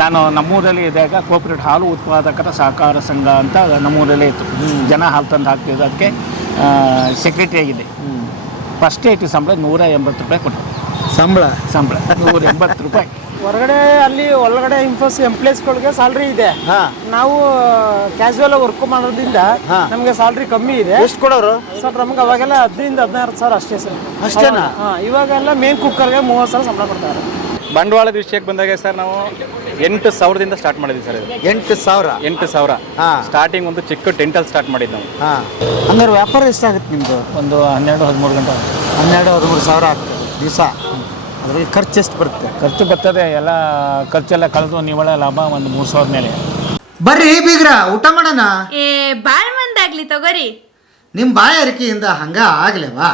ನಾನು ನಮ್ಮೂರಲ್ಲಿ ಇದ್ದಾಗ ಕೋಪರೇಟ್ ಹಾಲು ಉತ್ಪಾದಕರ ಸಹಕಾರ ಸಂಘ ಅಂತ ನಮ್ಮೂರಲ್ಲೇ ಇತ್ತು. ಜನ ಹಾಲು ತಂದು ಹಾಕ್ತಿದ್ದು, ಅದಕ್ಕೆ ಸೆಕ್ರೆಟರಿ ಆಗಿದೆ. ಫಸ್ಟ್ ಡೇಟ್ ಸಂಬಳ 180 ರೂಪಾಯಿ ಕೊಟ್ಟರು. ಸಂಬಳ 180 ರೂಪಾಯಿ. ಒಳಗಡೆ ಎಂಪ್ಲಾಯ್ಸ್ಗಳಿಗೆ ಸ್ಯಾಲ್ರಿ ಇದೆ. ನಾವು ಕ್ಯಾಶುವಲ್ ವರ್ಕ್ ಮಾಡೋದ್ರಿಂದ ನಮಗೆ ಸ್ಯಾಲ್ರಿ ಕಮ್ಮಿ ಇದೆ. ಎಷ್ಟು ಕೊಡೋರು ಸರ್? ನಮ್ಗೆ ಅವಾಗೆಲ್ಲ 15-16 ಅಷ್ಟೇ ಸರ್. ಅಷ್ಟೇನಾ? ಇವಾಗೆಲ್ಲ ಮೇನ್ ಕುಕ್ಕರ್ಗೆ 30,000 ಸಂಬಳ ಕೊಡ್ತಾರೆ. ಬಂಡವಾಳದ ವಿಷಯಕ್ಕೆ ಬಂದಾಗ ಸರ್ ನಾವು 8,000ದಿಂದ ಸ್ಟಾರ್ಟ್ ಮಾಡಿದ್ವಿ ಸರ್. 8,000 ಸ್ಟಾರ್ಟಿಂಗ್ ಒಂದು ಚಿಕ್ಕ ಟೆಂಟಲ್ಲಿ ಸ್ಟಾರ್ಟ್ ಮಾಡಿದ್ದು ನಾವು. ಅಂದ್ರೆ ವ್ಯಾಪಾರ ಎಷ್ಟಾಗುತ್ತೆ ನಿಮ್ದು? ಒಂದು 12-13 ಗಂಟೆ 12-13 ಸಾವಿರ ಆಗ್ತದೆ ದಿವಸ. ಅದ್ರಲ್ಲಿ ಖರ್ಚು ಎಷ್ಟು ಬರುತ್ತೆ? ಖರ್ಚು ಬರ್ತದೆ, ಎಲ್ಲ ಖರ್ಚೆಲ್ಲ ಕಳೆದು ನಿವ್ವಳ ಲಾಭ ಒಂದು 3,000 ಮೇಲೆ. ಬರ್ರಿ ಬೀಗ್ರ, ಊಟ ಮಾಡೋಣ. ಬಾಳ್ ಮಂದಾಗ್ಲಿ ತಗೋರಿ. ನಿಮ್ಮ ಬಾಯಾರಿಕೆಯಿಂದ ಹಂಗ ಆಗ್ಲೇವಾ?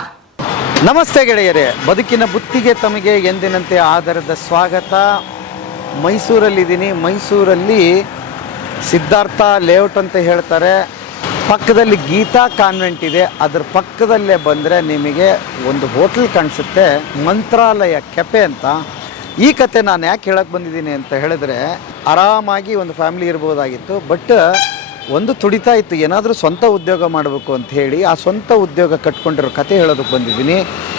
ನಮಸ್ತೆ ಗೆಳೆಯರೇ, ಬದುಕಿನ ಬುತ್ತಿಗೆ ತಮಗೆ ಎಂದಿನಂತೆ ಆಧಾರದ ಸ್ವಾಗತ. ಮೈಸೂರಲ್ಲಿದ್ದೀನಿ. ಮೈಸೂರಲ್ಲಿ ಸಿದ್ಧಾರ್ಥ ಲೇಔಟ್ ಅಂತ ಹೇಳ್ತಾರೆ. ಪಕ್ಕದಲ್ಲಿ ಗೀತಾ ಕಾನ್ವೆಂಟ್ ಇದೆ. ಅದರ ಪಕ್ಕದಲ್ಲೇ ಬಂದರೆ ನಿಮಗೆ ಒಂದು ಹೋಟೆಲ್ ಕಾಣಿಸುತ್ತೆ, ಮಂತ್ರಾಲಯ ಕೆಫೆ ಅಂತ. ಈ ಕತೆ ನಾನು ಯಾಕೆ ಹೇಳಕ್ಕೆ ಬಂದಿದ್ದೀನಿ ಅಂತ ಹೇಳಿದ್ರೆ, ಆರಾಮಾಗಿ ಒಂದು ಫ್ಯಾಮಿಲಿ ಇರ್ಬೋದಾಗಿತ್ತು. ಬಟ್ ಒಂದು ತುಡಿತಾ ಇತ್ತು, ಏನಾದರೂ ಸ್ವಂತ ಉದ್ಯೋಗ ಮಾಡಬೇಕು ಅಂತ ಹೇಳಿ ಆ ಸ್ವಂತ ಉದ್ಯೋಗ ಕಟ್ಕೊಂಡಿರೋ ಕತೆ ಹೇಳೋದಕ್ಕೆ ಬಂದಿದ್ದೀನಿ.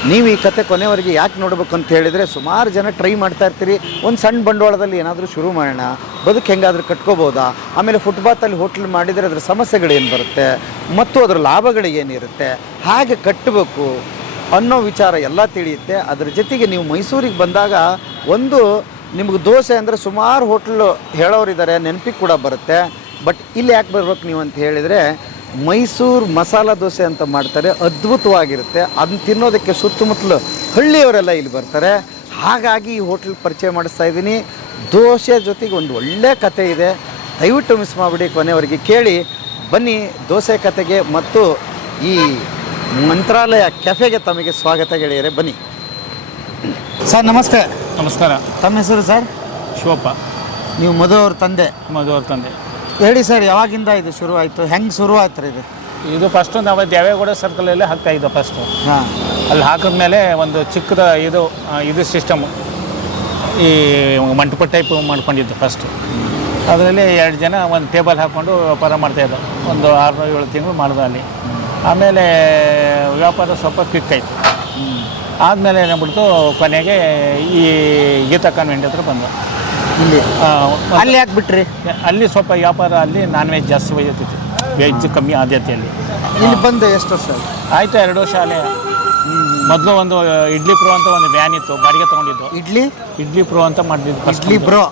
ನೀವು ಈ ಕತೆ ಕೊನೆವರೆಗೆ ಯಾಕೆ ನೋಡಬೇಕು ಅಂತ ಹೇಳಿದರೆ, ಸುಮಾರು ಜನ ಟ್ರೈ ಮಾಡ್ತಾ ಇರ್ತೀರಿ, ಒಂದು ಸಣ್ಣ ಬಂಡವಾಳದಲ್ಲಿ ಏನಾದರೂ ಶುರು ಮಾಡೋಣ, ಬದುಕು ಹೆಂಗಾದರೂ ಕಟ್ಕೋಬೋದಾ, ಆಮೇಲೆ ಫುಟ್ಪಾತಲ್ಲಿ ಹೋಟ್ಲ್ ಮಾಡಿದರೆ ಅದರ ಸಮಸ್ಯೆಗಳೇನು ಬರುತ್ತೆ ಮತ್ತು ಅದರ ಲಾಭಗಳು ಏನಿರುತ್ತೆ, ಹಾಗೆ ಕಟ್ಟಬೇಕು ಅನ್ನೋ ವಿಚಾರ ಎಲ್ಲ ತಿಳಿಯುತ್ತೆ. ಅದರ ಜೊತೆಗೆ ನೀವು ಮೈಸೂರಿಗೆ ಬಂದಾಗ ಒಂದು ನಿಮಗೆ ದೋಸೆ ಅಂದರೆ ಸುಮಾರು ಹೋಟ್ಲು ಹೇಳೋರಿದ್ದಾರೆ, ನೆನಪಿಗೆ ಕೂಡ ಬರುತ್ತೆ. ಬಟ್ ಇಲ್ಲಿ ಯಾಕೆ ಬರ್ಬೇಕು ನೀವು ಅಂತ ಹೇಳಿದರೆ, ಮೈಸೂರು ಮಸಾಲ ದೋಸೆ ಅಂತ ಮಾಡ್ತಾರೆ, ಅದ್ಭುತವಾಗಿರುತ್ತೆ. ಅದನ್ನ ತಿನ್ನೋದಕ್ಕೆ ಸುತ್ತಮುತ್ತಲು ಹಳ್ಳಿಯವರೆಲ್ಲ ಇಲ್ಲಿ ಬರ್ತಾರೆ. ಹಾಗಾಗಿ ಈ ಹೋಟ್ಲ್ ಪರಿಚಯ ಮಾಡಿಸ್ತಾ ಇದ್ದೀನಿ. ದೋಸೆ ಜೊತೆಗೆ ಒಂದು ಒಳ್ಳೆ ಕತೆ ಇದೆ, ದಯವಿಟ್ಟು ಮಿಸ್ ಮಾಡಿಬಿಡಿ, ಕೊನೆವರೆಗೆ ಕೇಳಿ. ಬನ್ನಿ ದೋಸೆ ಕತೆಗೆ ಮತ್ತು ಈ ಮಂತ್ರಾಲಯ ಕೆಫೆಗೆ ತಮಗೆ ಸ್ವಾಗತ ಗೆಳೆಯರೆ. ಬನ್ನಿ ಸರ್. ನಮಸ್ತೆ. ನಮಸ್ಕಾರ. ತಮ್ಮ ಹೆಸರು ಸರ್? ಶಿವಪ್ಪ. ನೀವು ಮಧು ಅವ್ರ ತಂದೆ? ಮಧು ಅವ್ರ ತಂದೆ. ಹೇಳಿ ಸರ್, ಯಾವಾಗಿಂದ ಇದು ಶುರು ಆಯಿತು? ಹೆಂಗೆ ಶುರು ಆಯ್ತು ರೀ ಇದು? ಇದು ಫಸ್ಟು ನಾವು ದೇವೇಗೌಡ ಸರ್ಕಲಲ್ಲೇ ಹಾಕ್ತಾಯಿದ್ದು ಫಸ್ಟು. ಅಲ್ಲಿ ಹಾಕಿದ್ಮೇಲೆ ಒಂದು ಚಿಕ್ಕದ ಇದು ಸಿಸ್ಟಮು, ಈ ಮಂಟಪ ಟೈಪ್ ಮಾಡ್ಕೊಂಡಿದ್ದು ಫಸ್ಟು. ಅದರಲ್ಲಿ 2 ಜನ ಒಂದು ಟೇಬಲ್ ಹಾಕ್ಕೊಂಡು ವ್ಯಾಪಾರ ಮಾಡ್ತಾಯಿದ್ದು. ಒಂದು 6-7 ತಿಂಗಳು ಮಾಡಿದೆ ಅಲ್ಲಿ. ಆಮೇಲೆ ವ್ಯಾಪಾರ ಸ್ವಲ್ಪ ಕ್ವಿಕ್ ಆಯಿತು. ಆದಮೇಲೆ ಏನಾಗ್ಬಿಡ್ತು, ಕೊನೆಗೆ ಈ ಗೀತಾ ಕಾನ್ವೆಂಟ್ ಹತ್ರ ಬಂದು ಇಲ್ಲಿ ಅಲ್ಲಿ ಯಾಕೆ ಬಿಟ್ರಿ? ಅಲ್ಲಿ ಸ್ವಲ್ಪ ವ್ಯಾಪಾರ, ಅಲ್ಲಿ ನಾನ್ ವೆಜ್ ಜಾಸ್ತಿ ಒಯ್ಯತ್ತಿತ್ತು, ವೆಜ್ ಕಮ್ಮಿ ಆದ್ಯತೆಯಲ್ಲಿ. ಇಲ್ಲಿ ಬಂದು ಎಷ್ಟು ವರ್ಷ ಆಯಿತು? 2 ವರ್ಷ ಅಲ್ಲೇ. ಮೊದಲು ಒಂದು ಇಡ್ಲಿ ಪ್ರೋ ಅಂತ ಒಂದು ವ್ಯಾನ್ ಇತ್ತು, ಬಾಡಿಗೆ ತೊಗೊಂಡಿದ್ದು. ಇಡ್ಲಿ ಪ್ರೋ ಅಂತ ಮಾಡಿದ್ದು. ಇಡ್ಲಿ ಪ್ರೋ.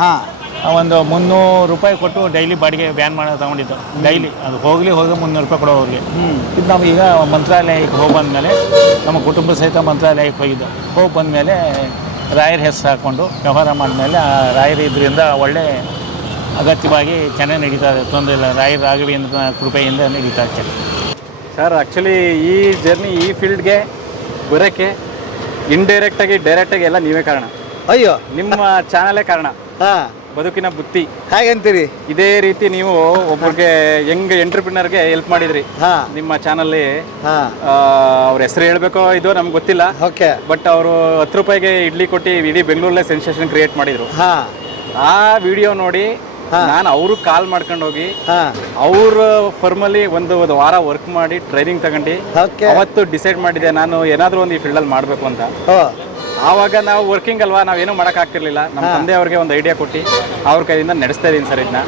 ಹಾಂ. ಒಂದು 300 ರೂಪಾಯಿ ಕೊಟ್ಟು ಡೈಲಿ ಬಾಡಿಗೆ ವ್ಯಾನ್ ತೊಗೊಂಡಿದ್ದು. ಡೈಲಿ ಅದು ಹೋಗಲಿ 300 ರೂಪಾಯಿ ಕೊಡೋ ಅವ್ರಿಗೆ. ಇದು ನಾವು ಈಗ ಮಂತ್ರಾಲಯಕ್ಕೆ ಹೋಗಿ ಬಂದಮೇಲೆ, ನಮ್ಮ ಕುಟುಂಬ ಸಹಿತ ಮಂತ್ರಾಲಯಕ್ಕೆ ಹೋಗಿದ್ದು. ಹೋಗಿ ಬಂದಮೇಲೆ ರಾಯರ ಹೆಸರು ಹಾಕ್ಕೊಂಡು ವ್ಯವಹಾರ ಮಾಡಿದ್ಮೇಲೆ, ಆ ರಾಯರ ಇದರಿಂದ ಒಳ್ಳೆ ಅಗತ್ಯವಾಗಿ ಚೆನ್ನಾಗಿ ನಡೀತಾ ಇದೆ, ತೊಂದರೆ ಇಲ್ಲ. ರಾಯರ ರಾಘವೇಂದ್ರ ಕೃಪೆಯಿಂದ ನಡೀತಾ ಇರ್ತಾರೆ ಸರ್. ಆ್ಯಕ್ಚುಲಿ ಈ ಜರ್ನಿ, ಈ ಫೀಲ್ಡ್ಗೆ ಬರೋಕ್ಕೆ ಇಂಡೈರೆಕ್ಟಾಗಿ ಡೈರೆಕ್ಟಾಗಿ ಎಲ್ಲ ನೀವೇ ಕಾರಣ. ಅಯ್ಯೋ, ನಿಮ್ಮ ಚಾನಲೇ ಕಾರಣ. ಹಾಂ. ಬದುಕಿನ ಬುತ್ತಿ ಹಾಗಂತೀರಿ? ಇದೇ ರೀತಿ ನೀವು ಒಬ್ಬರಿಗೆ ಯಂಗ್ ಎಂಟ್ರಪ್ರಿನರ್ಗೆ ಹೆಲ್ಪ್ ಮಾಡಿದ್ರಿ ನಿಮ್ಮ ಚಾನಲ್ಲಿ. ಅವ್ರ ಹೆಸರು ಹೇಳ್ಬೇಕೋ ಇದು ನಮ್ಗೆ ಗೊತ್ತಿಲ್ಲ. ಓಕೆ. ಬಟ್ ಅವರು 10 ರೂಪಾಯಿಗೆ ಇಡ್ಲಿ ಕೊಟ್ಟು ಇಡೀ ಬೆಂಗಳೂರಲ್ಲೇ ಸೆನ್ಸೇಷನ್ ಕ್ರಿಯೇಟ್ ಮಾಡಿದ್ರು. ಆ ವಿಡಿಯೋ ನೋಡಿ ನಾನು ಅವರು ಕಾಲ್ ಮಾಡ್ಕೊಂಡು ಹೋಗಿ ಅವ್ರ ಫರ್ಮಲ್ಲಿ ಒಂದು ವಾರ ವರ್ಕ್ ಮಾಡಿ ಟ್ರೈನಿಂಗ್ ತಗೊಂಡು ಅವತ್ತು ಡಿಸೈಡ್ ಮಾಡಿದೆ ನಾನು ಏನಾದರೂ ಒಂದು ಈ ಫೀಲ್ಡಲ್ಲಿ ಮಾಡಬೇಕು ಅಂತ. ಆವಾಗ ನಾವು ವರ್ಕಿಂಗ್ ಅಲ್ವಾ, ನಾವೇನು ಮಾಡೋಕ್ಕಾಗ್ತಿರ್ಲಿಲ್ಲ. ನಮ್ಮ ತಂದೆ ಅವ್ರಿಗೆ ಒಂದು ಐಡಿಯಾ ಕೊಟ್ಟು ಅವ್ರ ಕೈಯಿಂದ ನಡೆಸ್ತಾ ಇದ್ದೀನಿ ಸರ್ ಇದನ್ನ.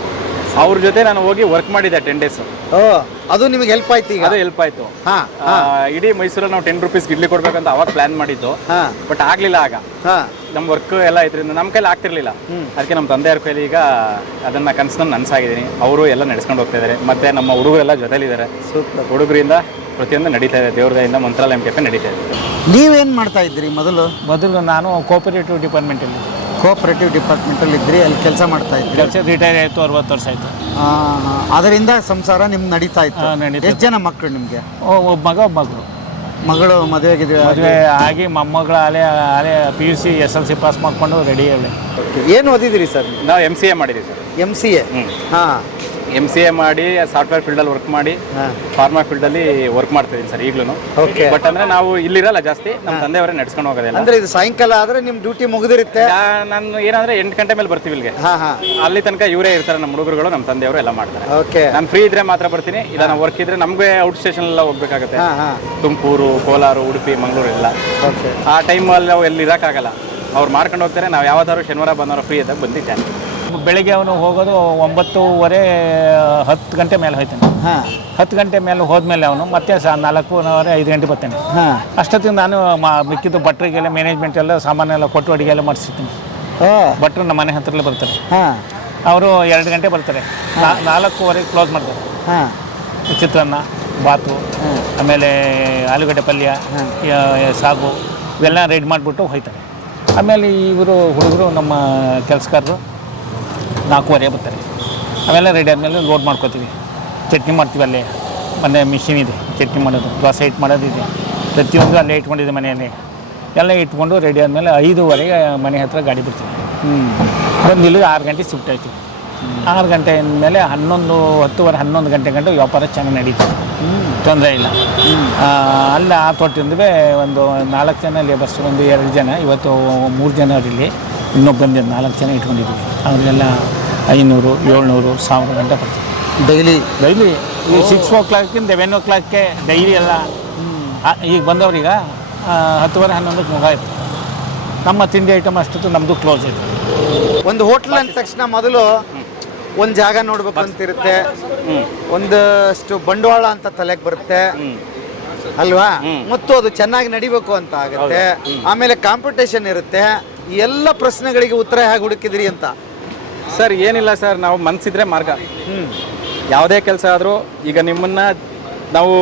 ಅವ್ರ ಜೊತೆ ನಾನು ಹೋಗಿ ವರ್ಕ್ ಮಾಡಿದ್ದೆ 10 ಡೇಸ್. ಅದು ನಿಮಗೆ ಹೆಲ್ಪ್ ಆಯ್ತು? ಈಗ ಅದು ಹೆಲ್ಪ್ ಆಯ್ತು. ಇಡೀ ಮೈಸೂರಲ್ಲಿ ನಾವು 10 ರೂಪೀಸ್ಗೆ ಇಡ್ಲಿ ಕೊಡ್ಬೇಕಂತ ಅವಾಗ ಪ್ಲಾನ್ ಮಾಡಿದ್ದು. ಬಟ್ ಆಗ್ಲಿಲ್ಲ. ಆಗ ನಮ್ಮ ವರ್ಕ್ ಎಲ್ಲ ಇದರಿಂದ ನಮ್ಮ ಕೈಲಿ ಆಗ್ತಿರ್ಲಿಲ್ಲ. ಅದಕ್ಕೆ ನಮ್ಮ ತಂದೆಯವ್ರ ಕೈಲಿ ಈಗ ಅದನ್ನ ಕನಸನ್ನ ನನಸಾಗಿದ್ದೀನಿ. ಅವರು ಎಲ್ಲ ನಡೆಸ್ಕೊಂಡು ಹೋಗ್ತಾ ಇದ್ದಾರೆ. ಮತ್ತೆ ನಮ್ಮ ಹುಡುಗರೆಲ್ಲ ಜೊತೆಲಿದ್ದಾರೆ. ಹುಡುಗರಿಂದ ಪ್ರತಿಯೊಂದು ನಡೀತಾ ಇದೆ. ದೇವ್ರದಿಂದ ಮಂತ್ರಾಲಯ ಕೆಫೆ ನಡೀತಾ ಇದೆ. ನೀವೇನು ಮಾಡ್ತಾ ಇದ್ರಿ ಮೊದಲು? ನಾನು ಕೋಆಪರೇಟಿವ್ ಡಿಪಾರ್ಟ್ಮೆಂಟಲ್ಲಿ ಇದ್ರಿ, ಅಲ್ಲಿ ಕೆಲಸ ಮಾಡ್ತಾ ಇದ್ರಿ? ಕೆಲಸ ರಿಟೈರ್ ಆಯಿತು, 60 ವರ್ಷ ಆಯಿತು. ಅದರಿಂದ ಸಂಸಾರ ನಿಮ್ಗೆ ನಡೀತಾ ಇತ್ತು? ಎಷ್ಟು ಜನ ಮಕ್ಕಳು ನಿಮಗೆ? ಒಬ್ಬ ಮಗ, ಒಬ್ಬ ಮಗಳು. ಮಗಳು ಮದುವೆ ಆಗಿ ಮೊಮ್ಮಗಳ ಅಲೆ PUC SLC ಪಾಸ್ ಮಾಡಿಕೊಂಡು ರೆಡಿ. ಏನು ಓದಿದಿರಿ ಸರ್? ನಾವು MCA ಮಾಡಿದ್ದೀವಿ ಸರ್. MCA. ಹಾಂ. MCA ಮಾಡಿ ಸಾಫ್ಟ್ವೇರ್ ಫೀಲ್ಡಲ್ಲಿ ವರ್ಕ್ ಮಾಡಿ ಫಾರ್ಮಾ ಫೀಲ್ಡಲ್ಲಿ ವರ್ಕ್ ಮಾಡ್ತಿದ್ದೀನಿ ಸರ್ ಈಗಲೂ. ಓಕೆ. ಬಟ್ ಅಂದರೆ ನಾವು ಇಲ್ಲಿರಲ್ಲ ಜಾಸ್ತಿ, ನಮ್ಮ ತಂದೆಯವರೇ ನಡ್ಸ್ಕೊಂಡು ಹೋಗೋದಿಲ್ಲ. ಅಂದ್ರೆ ಇದು ಸಾಯಂಕಾಲ ಆದರೆ ನಿಮ್ಮ ಡ್ಯೂಟಿ ಮುಗಿದಿರುತ್ತೆ. ನಾನು ಏನಂದ್ರೆ 8 ಗಂಟೆ ಮೇಲೆ ಬರ್ತೀವಿ ಇಲ್ಲಿಗೆ. ಅಲ್ಲಿ ತನಕ ಇವರೇ ಇರ್ತಾರೆ, ನಮ್ಮ ಹುಡುಗರುಗಳು, ನಮ್ಮ ತಂದೆಯವರು ಎಲ್ಲ ಮಾಡ್ತಾರೆ. ಓಕೆ. ನಾನು ಫ್ರೀ ಇದ್ರೆ ಮಾತ್ರ ಬರ್ತೀನಿ, ಇಲ್ಲ ನಾನು ವರ್ಕ್ ಇದ್ರೆ ನಮಗೆ ಔಟ್ ಸ್ಟೇಷನ್ ಎಲ್ಲ ಹೋಗ್ಬೇಕಾಗುತ್ತೆ. ತುಮಕೂರು, ಕೋಲಾರ, ಉಡುಪಿ, ಮಂಗಳೂರು ಎಲ್ಲ. ಓಕೆ. ಆ ಟೈಮಲ್ಲಿ ನಾವು ಎಲ್ಲಿ ಇರೋಕ್ಕಾಗಲ್ಲ, ಅವ್ರು ಮಾಡ್ಕೊಂಡು ಹೋಗ್ತಾರೆ. ನಾವು ಯಾವ್ದಾದ್ರು ಶನಿವಾರ ಭಾನುವಾರ ಫ್ರೀ ಇದ್ದಾಗ ಬಂದಿದ್ದೆ. ಬೆಳಿಗ್ಗೆ ಅವನು ಹೋಗೋದು 9:30 10 ಗಂಟೆ ಮೇಲೆ ಹೋಗ್ತಾನೆ. 10 ಗಂಟೆ ಮೇಲೆ ಹೋದ್ಮೇಲೆ ಅವನು ಮತ್ತೆ 4:30 5 ಗಂಟೆ ಬರ್ತಾನೆ. ಅಷ್ಟೊತ್ತಿಗೆ ನಾನು ಮಿಕ್ಕಿದ್ದು ಭಟ್ರಿಗೆಲ್ಲ ಮ್ಯಾನೇಜ್ಮೆಂಟ್ ಎಲ್ಲ ಸಾಮಾನೆಲ್ಲ ಕೊಟ್ಟು ಅಡುಗೆ ಎಲ್ಲ ಮಾಡಿಸಿರ್ತೀನಿ. ಭಟ್ರು ನಮ್ಮ ಮನೆ ಹತ್ರಲ್ಲೇ ಬರ್ತಾರೆ. ಅವರು 2 ಗಂಟೆ ಬರ್ತಾರೆ. 4:15 ಕ್ಲೋಸ್ ಮಾಡ್ತಾರೆ. ಚಿತ್ರಾನ್ನ, ಬಾತು, ಆಮೇಲೆ ಆಲೂಗಡ್ಡೆ ಪಲ್ಯ, ಸಾಗು ಇವೆಲ್ಲ ರೆಡಿ ಮಾಡಿಬಿಟ್ಟು ಹೋಗ್ತಾರೆ. ಆಮೇಲೆ ಇವರು ಹುಡುಗರು ನಮ್ಮ ಕೆಲಸಗಾರರು 4:15 ಬರ್ತಾರೆ. ಅವೆಲ್ಲ ರೆಡಿ ಆದಮೇಲೆ ಲೋಡ್ ಮಾಡ್ಕೋತೀವಿ. ಚಟ್ನಿ ಮಾಡ್ತೀವಿ, ಅಲ್ಲೇ ಮನೆ ಮಿಷಿನ್ ಇದೆ ಚಟ್ನಿ ಮಾಡೋದು, ದೋಸೆ ಹಿಟ್ಟು ಮಾಡೋದಿದೆ, ಪ್ರತಿಯೊಂದು ಅಲ್ಲೇ ಇಟ್ಕೊಂಡಿದ್ದೆ ಮನೆಯಲ್ಲಿ. ಎಲ್ಲ ಇಟ್ಕೊಂಡು ರೆಡಿ ಆದಮೇಲೆ 5:15 ಮನೆ ಹತ್ರ ಗಾಡಿ ಬಿಡ್ತೀವಿ. ಬಂದು ಇಲ್ಲಿ 6 ಗಂಟೆ ಶಿಫ್ಟ್ ಆಯ್ತೀವಿ. 6 ಗಂಟೆ ಮೇಲೆ 10:30 ಗಂಟೆ ಗಂಟೆ ವ್ಯಾಪಾರ ಚೆನ್ನಾಗಿ ನಡೀತದೆ, ತೊಂದರೆ ಇಲ್ಲ. ಅಲ್ಲ ಆ ತೋಟದಿಂದವೇ ಒಂದು 4 ಜನ ಲೇಬರ್ಸ್, ಒಂದು 2 ಜನ, ಇವತ್ತು 3 ಜನ ಇಲ್ಲಿ ಇನ್ನೊಬ್ಬ ಬಂದಿದ್ದು 4 ಜನ ಇಟ್ಕೊಂಡಿದ್ದೀವಿ. ಅವರಿಗೆಲ್ಲ 500, 700, 1000 ಗಂಟೆ ಬರ್ತೀವಿ ಡೈಲಿ. ಈ 6 o'clock 7 o'clock ಡೈಲಿ ಎಲ್ಲ. ಈಗ ಬಂದವ್ರೀಗ 10:30 11 ಮುಗಾಯ್ತು. ನಮ್ಮ ತಿಂಡಿ ಐಟಮ್ ಅಷ್ಟೊತ್ತು ನಮ್ಮದು ಕ್ಲೋಸ್ ಇದೆ. ಒಂದು ಹೋಟ್ಲ್ ಅಂದ ತಕ್ಷಣ ಮೊದಲು ಒಂದು ಜಾಗ ನೋಡ್ಬೇಕು ಅಂತಿರುತ್ತೆ, ಒಂದಷ್ಟು ಬಂಡವಾಳ ಅಂತ ತಲೆಗೆ ಬರುತ್ತೆ ಅಲ್ವಾ, ಮತ್ತು ಅದು ಚೆನ್ನಾಗಿ ನಡಿಬೇಕು ಅಂತ ಆಗುತ್ತೆ. ಆಮೇಲೆ ಕಾಂಪಿಟೇಷನ್ ಇರುತ್ತೆ. ಈ ಎಲ್ಲ ಪ್ರಶ್ನೆಗಳಿಗೆ ಉತ್ತರ ಹೇಗೆ ಹುಡುಕಿದ್ರಿ ಅಂತ? ಸರ್ ಏನಿಲ್ಲ ಸರ್, ನಾವು ಮನಸ್ಸಿದ್ರೆ ಮಾರ್ಗ. ಯಾವುದೇ ಕೆಲಸ ಆದರೂ ಈಗ ನಿಮ್ಮನ್ನ ನಾವು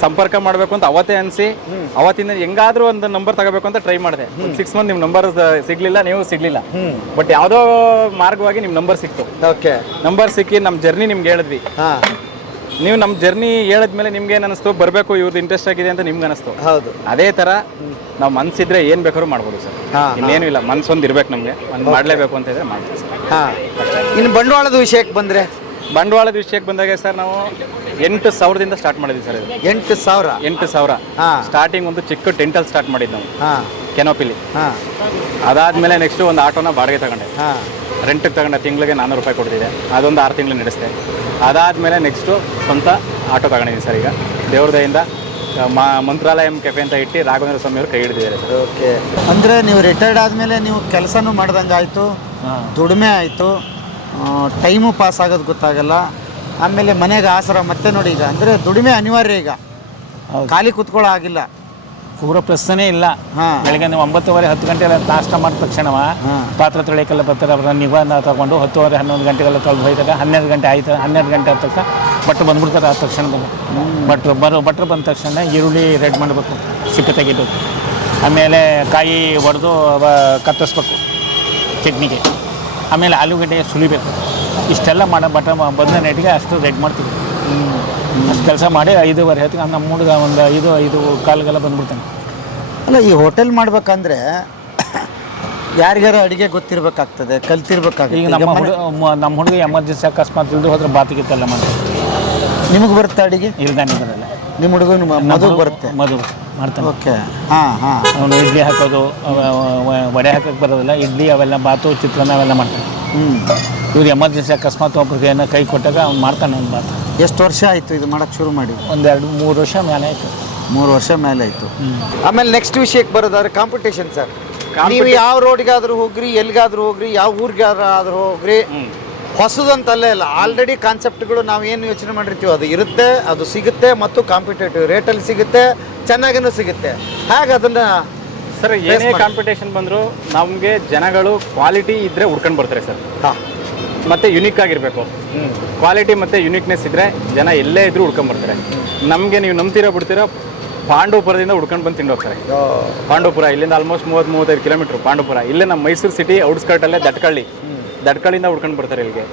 ಸಂಪರ್ಕ ಮಾಡಬೇಕು ಅಂತ ಅವತ್ತೇ ಅನಿಸಿ ಅವತ್ತಿಂದ ಹೆಂಗಾದ್ರೂ ಒಂದು ನಂಬರ್ ತಗೋಬೇಕು ಅಂತ ಟ್ರೈ ಮಾಡಿದೆ. 6 ಮಂತ್ ನಿಮ್ಮ ನಂಬರ್ ಸಿಗ್ಲಿಲ್ಲ, ನೀವು ಸಿಗ್ಲಿಲ್ಲ. ಬಟ್ ಯಾವುದೋ ಮಾರ್ಗವಾಗಿ ನಿಮ್ಮ ನಂಬರ್ ಸಿಕ್ತು. ಓಕೆ. ನಂಬರ್ ಸಿಕ್ಕಿ ನಮ್ಮ ಜರ್ನಿ ನಿಮ್ಗೆ ಹೇಳಿದ್ವಿ. ನೀವು ನಮ್ಮ ಜರ್ನಿ ಹೇಳಿದ್ಮೇಲೆ ನಿಮ್ಗೆ ಏನು ಅನಿಸ್ತು, ಬರಬೇಕು ಇವ್ರದ್ದು ಇಂಟ್ರೆಸ್ಟ್ ಆಗಿದೆ ಅಂತ ನಿಮ್ಗೆ ಅನಿಸ್ತು. ಹೌದು. ಅದೇ ಥರ ನಾವು ಮನಸ್ಸಿದ್ರೆ ಏನು ಬೇಕಾದ್ರೂ ಮಾಡ್ಬೋದು ಸರ್. ಇನ್ನೇನು ಇಲ್ಲ, ಮನಸ್ಸೊಂದು ಇರ್ಬೇಕು ನಮಗೆ, ಒಂದು ಮಾಡಲೇಬೇಕು ಅಂತ ಇದ್ರೆ ಮಾಡ್ತೀವಿ ಸರ್. ಇನ್ನು ಬಂಡವಾಳದ ವಿಷಯಕ್ಕೆ ಬಂದರೆ? ಬಂಡವಾಳದ ವಿಷಯಕ್ಕೆ ಬಂದಾಗ ಸರ್ ನಾವು 8,000ದಿಂದ ಸ್ಟಾರ್ಟ್ ಮಾಡಿದ್ವಿ ಸರ್. ಇದು 8,000 ಸ್ಟಾರ್ಟಿಂಗ್ ಒಂದು ಚಿಕ್ಕ ಟೆಂಟಲ್ಲಿ ಸ್ಟಾರ್ಟ್ ಮಾಡಿದ್ದು ನಾವು ಕೆನೋಪಿಲಿ. ಅದಾದಮೇಲೆ ನೆಕ್ಸ್ಟ್ ಒಂದು ಆಟೋನ ಬಾಡಿಗೆ ತಗೊಂಡೆ, ರೆಂಟಿಗೆ ತಗೊಂಡೆ. ತಿಂಗಳಿಗೆ 400 ರೂಪಾಯಿ ಕೊಡ್ತಿದ್ದೆ. ಅದೊಂದು 6 ತಿಂಗಳು ನಡೆಸಿದೆ. ಅದಾದಮೇಲೆ ನೆಕ್ಸ್ಟು ಸ್ವಂತ ಆಟೋ ತಗೊಂಡಿದ್ದೀನಿ ಸರ್. ಈಗ ದೇವ್ರ ದಯಿಂದ ಮಂತ್ರಾಲಯಂ ಕೆಫೆ ಅಂತ ಇಟ್ಟು ರಾಘವೇಂದ್ರ ಸ್ವಾಮಿಯವರು ಕೈ ಹಿಡಿದಿದ್ದಾರೆ ಸರ್. ಓಕೆ. ಅಂದರೆ ನೀವು ರಿಟೈರ್ಡ್ ಆದಮೇಲೆ ನೀವು ಕೆಲಸನೂ ಮಾಡ್ದಂಗೆ ಆಯಿತು, ದುಡಿಮೆ ಆಯಿತು, ಟೈಮು ಪಾಸ್ ಆಗೋದು ಗೊತ್ತಾಗಲ್ಲ, ಆಮೇಲೆ ಮನೆಗೆ ಆಸರ. ಮತ್ತೆ ನೋಡಿ ಈಗ ಅಂದರೆ ದುಡಿಮೆ ಅನಿವಾರ್ಯ, ಈಗ ಖಾಲಿ ಕೂತ್ಕೊಳ್ಳೋ ಆಗಿಲ್ಲ, ಪೂರ ಪ್ರಶ್ನೆ ಇಲ್ಲ. ಬೆಳಗ್ಗೆ 9:30 10 ಗಂಟೆ ನಾಷ್ಟ ಮಾಡಿದ ತಕ್ಷಣ ಪಾತ್ರೆ ತೊಳೆಯಕ್ಕೆಲ್ಲ ಬರ್ತಾರೆ. ಅವರ ನಿವಾನ ತಗೊಂಡು 10:30 11 ಗಂಟೆಗೆಲ್ಲ ತೊಳೆದು ಹೋಯ್ತಾರೆ. 12 ಗಂಟೆ ಆಯ್ತು. 12 ಗಂಟೆ ಆದ ತಕ್ಷಣ ಭಟ್ರು ಬಂದ್ಬಿಡ್ತಾರೆ. ಆದ ತಕ್ಷಣ ಭಟ್ರು ಬಂದ ತಕ್ಷಣ ಈರುಳ್ಳಿ ರೆಡಿ ಮಾಡಬೇಕು, ಸಿಪ್ಪೆ ತೆಗಿಬೇಕು, ಆಮೇಲೆ ಕಾಯಿ ಒಡೆದು ಕತ್ತರಿಸ್ಬೇಕು ಚಟ್ನಿಗೆ, ಆಮೇಲೆ ಆಲೂಗಡ್ಡೆ ಸುಲಿಬೇಕು. ಇಷ್ಟೆಲ್ಲ ಮಾಡೋ ಬಂದ ನೆಟ್ಟಿಗೆ ಅಷ್ಟು ರೆಡಿ ಮಾಡ್ತೀವಿ. ಅಷ್ಟು ಕೆಲಸ ಮಾಡಿ 5:15 ಹೊತ್ತಿಗೆ ನಮ್ಮ ಹುಡುಗ ಒಂದು 5 ಕಾಲಿಗೆಲ್ಲ ಬಂದ್ಬಿಡ್ತಾನೆ. ಅಲ್ಲ, ಈ ಹೋಟೆಲ್ ಮಾಡ್ಬೇಕಂದ್ರೆ ಯಾರಿಗಾರ ಅಡುಗೆ ಗೊತ್ತಿರ್ಬೇಕಾಗ್ತದೆ, ಕಲ್ತಿರ್ಬೇಕಾಗ್ತದೆ. ಈಗ ನಮ್ಮ ಹುಡುಗ ಎಮರ್ಜೆನ್ಸಿ ಅಕಸ್ಮಾತ್ ಇಲ್ಲದೆ ಹೋದ್ರೆ ಬಾತಿಗಿತ್ತೆಲ್ಲ ಮಾಡ್ತಾರೆ. ನಿಮಗೆ ಬರುತ್ತೆ ಅಡುಗೆ? ಇಲ್ದಾನೆ ಬರಲ್ಲ. ನಿಮ್ಮ ಹುಡುಗನು ಮಧು ಬರುತ್ತೆ? ಮಧು ಮಾಡ್ತಾನೆ. ಓಕೆ. ಅವನು ಇಡ್ಲಿ ಹಾಕೋದು, ವಡೆ ಹಾಕೋಕ್ಕೆ ಬರೋದಿಲ್ಲ. ಇಡ್ಲಿ ಅವೆಲ್ಲ, ಬಾತು, ಚಿತ್ರಾನ್ನ ಅವೆಲ್ಲ ಮಾಡ್ತಾನೆ. ಇವ್ರು ಎಮರ್ಜೆನ್ಸಿ ಅಕಸ್ಮಾತ್ ಒಬ್ರಿಗೆ ಏನೋ ಕೈ ಕೊಟ್ಟಾಗ ಅವ್ನು ಮಾಡ್ತಾನೆ. ಒಂದು ಬಾತು. ಎಷ್ಟು ವರ್ಷ ಆಯಿತು ಇದು ಮಾಡೋಕ್ಕೆ ಶುರು ಮಾಡಿ? 2-3 ವರ್ಷ ಮೇಲೆ ಆಯಿತು. 3 ವರ್ಷ ಮೇಲೆ ಆಯಿತು. ಆಮೇಲೆ ನೆಕ್ಸ್ಟ್ ವಿಷಯಕ್ಕೆ ಬರೋದಾದ್ರೆ ಕಾಂಪಿಟೇಷನ್ ಸರ್. ನೀವು ಯಾವ ರೋಡ್ಗಾದ್ರೂ ಹೋಗ್ರಿ, ಎಲ್ಲಿಗಾದ್ರೂ ಹೋಗ್ರಿ, ಯಾವ ಊರಿಗಾದ್ರೂ ಹೋಗ್ರಿ, ಹೊಸದಂತಲ್ಲೇ ಇಲ್ಲ, ಆಲ್ರೆಡಿ ಕಾನ್ಸೆಪ್ಟ್ಗಳು ನಾವು ಏನು ಯೋಚನೆ ಮಾಡಿರ್ತೀವಿ ಅದು ಇರುತ್ತೆ, ಅದು ಸಿಗುತ್ತೆ, ಮತ್ತು ಕಾಂಪಿಟೇಟಿವ್ ರೇಟಲ್ಲಿ ಸಿಗುತ್ತೆ, ಚೆನ್ನಾಗಿನೂ ಸಿಗುತ್ತೆ. ಹಾಗೆ ಅದನ್ನು ಸರ್ ಏನೇ ಕಾಂಪಿಟೇಷನ್ ಬಂದರೂ ನಮಗೆ ಜನಗಳು ಕ್ವಾಲಿಟಿ ಇದ್ದರೆ ಹುಡ್ಕೊಂಡು ಬರ್ತಾರೆ ಸರ್. ಮತ್ತು ಯುನೀಕ್ ಆಗಿರಬೇಕು. ಕ್ವಾಲಿಟಿ ಮತ್ತು ಯುನೀಕ್ನೆಸ್ ಇದ್ದರೆ ಜನ ಎಲ್ಲೇ ಇದ್ದರೂ ಹುಡ್ಕೊಂಬರ್ತಾರೆ. ನಮಗೆ ನೀವು ನಂಬ್ತಿರೋ ಬಿಡ್ತಿರೋ ಪಾಂಡವಪುರದಿಂದ ಹುಡ್ಕೊಂಡು ಬಂದು ತಿಂಡೋಗ್ತಾರೆ. ಪಾಂಡವಪುರ ಇಲ್ಲಿಂದ ಆಲ್ಮೋಸ್ಟ್ 30-35 ಕಿಲೋಮೀಟ್ರ್ ಪಾಂಡವಪುರ. ಇಲ್ಲೇ ನಮ್ಮ ಮೈಸೂರು ಸಿಟಿ ಔಟ್ಸ್ಕರ್ಟಲ್ಲೇ ದಟ್ಕಳ್ಳಿಯಿಂದ ಹುಡ್ಕೊಂಡು ಬರ್ತಾರೆ ಇಲ್ಲಿಗೆ.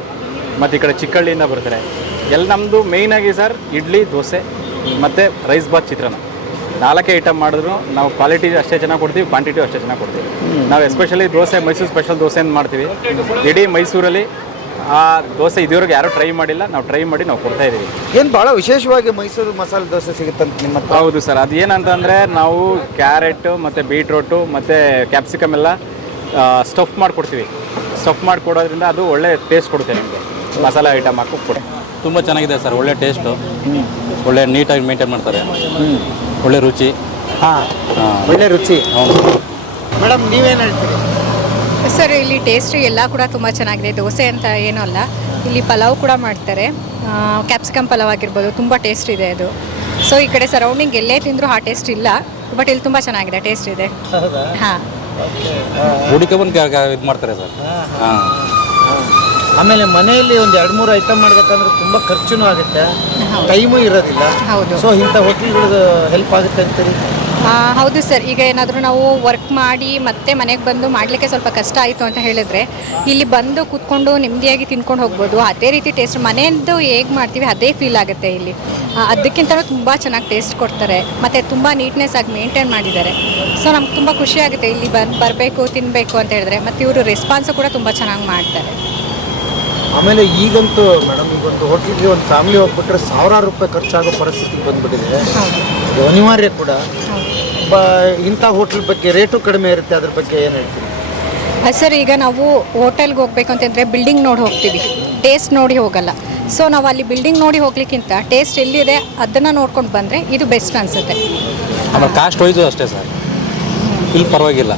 ಮತ್ತು ಈ ಕಡೆ ಚಿಕ್ಕಳ್ಳಿಯಿಂದ ಬರ್ತಾರೆ. ಎಲ್ಲ ನಮ್ಮದು ಮೇಯ್ನಾಗಿ ಸರ್ ಇಡ್ಲಿ, ದೋಸೆ ಮತ್ತು ರೈಸ್ ಬಾತ್, ಚಿತ್ರಾನ್ನ 4 ಐಟಮ್ ಮಾಡಿದ್ರು ನಾವು ಕ್ವಾಲಿಟಿ ಅಷ್ಟೇ ಚೆನ್ನಾಗಿ ಕೊಡ್ತೀವಿ, ಕ್ವಾಂಟಿಟಿ ಅಷ್ಟೇ ಚೆನ್ನಾಗಿ ಕೊಡ್ತೀವಿ. ನಾವು ಎಸ್ಪೆಷಲಿ ದೋಸೆ, ಮೈಸೂರು ಸ್ಪೆಷಲ್ ದೋಸೆ ಅಂತ ಮಾಡ್ತೀವಿ. ಇಡೀ ಮೈಸೂರಲ್ಲಿ ಆ ದೋಸೆ ಇದುವರೆಗೆ ಯಾರೂ ಟ್ರೈ ಮಾಡಿಲ್ಲ, ನಾವು ಟ್ರೈ ಮಾಡಿ ನಾವು ಕೊಡ್ತಾ ಇದ್ದೀವಿ. ಏನು ಭಾಳ ವಿಶೇಷವಾಗಿ ಮೈಸೂರು ಮಸಾಲೆ ದೋಸೆ ಸಿಗುತ್ತಂತ ನಿಮ್ಮ ಹತ್ರ? ಹೌದು ಸರ್, ಅದು ಏನಂತಂದರೆ ನಾವು ಕ್ಯಾರೆಟು ಮತ್ತು ಬೀಟ್ರೋಟು ಮತ್ತು ಕ್ಯಾಪ್ಸಿಕಮ್ ಎಲ್ಲ ಸ್ಟಫ್ ಮಾಡಿಕೊಡ್ತೀವಿ. ಸ್ಟಫ್ ಮಾಡಿಕೊಡೋದ್ರಿಂದ ಅದು ಒಳ್ಳೆ ಟೇಸ್ಟ್ ಕೊಡುತ್ತೆ ನಿಮಗೆ. ಮಸಾಲೆ ಐಟಮ್ ಹಾಕಿ ತುಂಬ ಚೆನ್ನಾಗಿದೆ ಸರ್, ಒಳ್ಳೆ ಟೇಸ್ಟು, ಒಳ್ಳೆ ನೀಟಾಗಿ ಮೇಂಟೈನ್ ಮಾಡ್ತಾರೆ, ಒಳ್ಳೆ ರುಚಿ. ಹಾಂ, ಒಳ್ಳೆ ರುಚಿ. ಮೇಡಮ್ ನೀವೇನು ಹೇಳ್ತೀರಿ? ಸರ್ ಇಲ್ಲಿ ಟೇಸ್ಟ್ ಎಲ್ಲ ಕೂಡ ತುಂಬ ಚೆನ್ನಾಗಿದೆ. ದೋಸೆ ಅಂತ ಏನೂ ಅಲ್ಲ, ಇಲ್ಲಿ ಪಲಾವ್ ಕೂಡ ಮಾಡ್ತಾರೆ. ಕ್ಯಾಪ್ಸಿಕಮ್ ಪಲಾವ್ ಆಗಿರ್ಬೋದು, ತುಂಬ ಟೇಸ್ಟ್ ಇದೆ ಅದು. ಸೊ ಈ ಕಡೆ ಸರೌಂಡಿಂಗ್ ಎಲ್ಲೇ ತಿಂದರೂ ಆ ಟೇಸ್ಟ್ ಇಲ್ಲ, ಬಟ್ ಇಲ್ಲಿ ತುಂಬ ಚೆನ್ನಾಗಿದೆ, ಟೇಸ್ಟ್ ಇದೆ. ಹಾಂ, ಹುಡುಕಿ ಇದು ಮಾಡ್ತಾರೆ ಸರ್. ಹಾಂ, ಆಮೇಲೆ ಮನೆಯಲ್ಲಿ ಒಂದು 2-3 ಐಟಮ್ ಮಾಡ್ಬೇಕಂದ್ರೆ ತುಂಬ ಖರ್ಚುನೂ ಆಗುತ್ತೆ, ಟೈಮು ಇರೋದಿಲ್ಲ. ಹೌದು. ಸೊ ಇಂಥ ಹೋಟ್ಲ್ಗಳದ್ದು ಹೆಲ್ಪ್ ಆಗುತ್ತೆ ಅಂತೀರಿ? ಹೌದು ಸರ್. ಈಗ ಏನಾದರೂ ನಾವು ವರ್ಕ್ ಮಾಡಿ ಮತ್ತೆ ಮನೆಗೆ ಬಂದು ಮಾಡಲಿಕ್ಕೆ ಸ್ವಲ್ಪ ಕಷ್ಟ ಆಯಿತು ಅಂತ ಹೇಳಿದ್ರೆ ಇಲ್ಲಿ ಬಂದು ಕೂತ್ಕೊಂಡು ನೆಮ್ಮದಿಯಾಗಿ ತಿನ್ಕೊಂಡು ಹೋಗ್ಬೋದು. ಅದೇ ರೀತಿ ಟೇಸ್ಟ್ ಮನೆಯದ್ದು ಹೇಗೆ ಮಾಡ್ತೀವಿ ಅದೇ ಫೀಲ್ ಆಗುತ್ತೆ ಇಲ್ಲಿ. ಅದಕ್ಕಿಂತಲೂ ತುಂಬ ಚೆನ್ನಾಗಿ ಟೇಸ್ಟ್ ಕೊಡ್ತಾರೆ, ಮತ್ತು ತುಂಬ ನೀಟ್ನೆಸ್ ಆಗಿ ಮೇಂಟೈನ್ ಮಾಡಿದ್ದಾರೆ. ಸೊ ನಮ್ಗೆ ತುಂಬ ಖುಷಿ ಆಗುತ್ತೆ ಇಲ್ಲಿ ಬರಬೇಕು ತಿನ್ನಬೇಕು ಅಂತ ಹೇಳಿದ್ರೆ. ಮತ್ತು ಇವರು ರೆಸ್ಪಾನ್ಸು ಕೂಡ ತುಂಬ ಚೆನ್ನಾಗಿ ಮಾಡ್ತಾರೆ. ಆಮೇಲೆ ಈಗಂತೂ ಮೇಡಮ್, ಈಗ ಒಂದು ಹೋಟ್ಲಿಗೆ ಒಂದು ಫ್ಯಾಮಿಲಿ ಹೋಗ್ಬಿಟ್ರೆ ಸಾವಿರಾರು ರೂಪಾಯಿ ಖರ್ಚಾಗೋ ಪರಿಸ್ಥಿತಿಗೆ ಬಂದ್ಬಿಟ್ಟಿದೆ. ಇದು ಅನಿವಾರ್ಯ ಕೂಡ. ಇಂಥ ಹೋಟ್ಲ್ ಬಗ್ಗೆ ರೇಟು ಕಡಿಮೆ ಇರುತ್ತೆ, ಅದ್ರ ಬಗ್ಗೆ ಏನು ಹೇಳ್ತೀವಿ? ಸರ್ ಈಗ ನಾವು ಹೋಟೆಲ್ಗೆ ಹೋಗ್ಬೇಕು ಅಂತಂದರೆ ಬಿಲ್ಡಿಂಗ್ ನೋಡಿ ಹೋಗ್ತೀವಿ, ಟೇಸ್ಟ್ ನೋಡಿ ಹೋಗಲ್ಲ. ಸೊ ನಾವು ಅಲ್ಲಿ ಬಿಲ್ಡಿಂಗ್ ನೋಡಿ ಹೋಗ್ಲಿಕ್ಕಿಂತ ಟೇಸ್ಟ್ ಎಲ್ಲಿದೆ ಅದನ್ನು ನೋಡ್ಕೊಂಡು ಬಂದರೆ ಇದು ಬೆಸ್ಟ್ ಅನಿಸುತ್ತೆ. ಆಮೇಲೆ ಕಾಸ್ಟ್ ವೈಸು ಅಷ್ಟೇ ಸರ್, ಇಲ್ಲಿ ಪರವಾಗಿಲ್ಲ.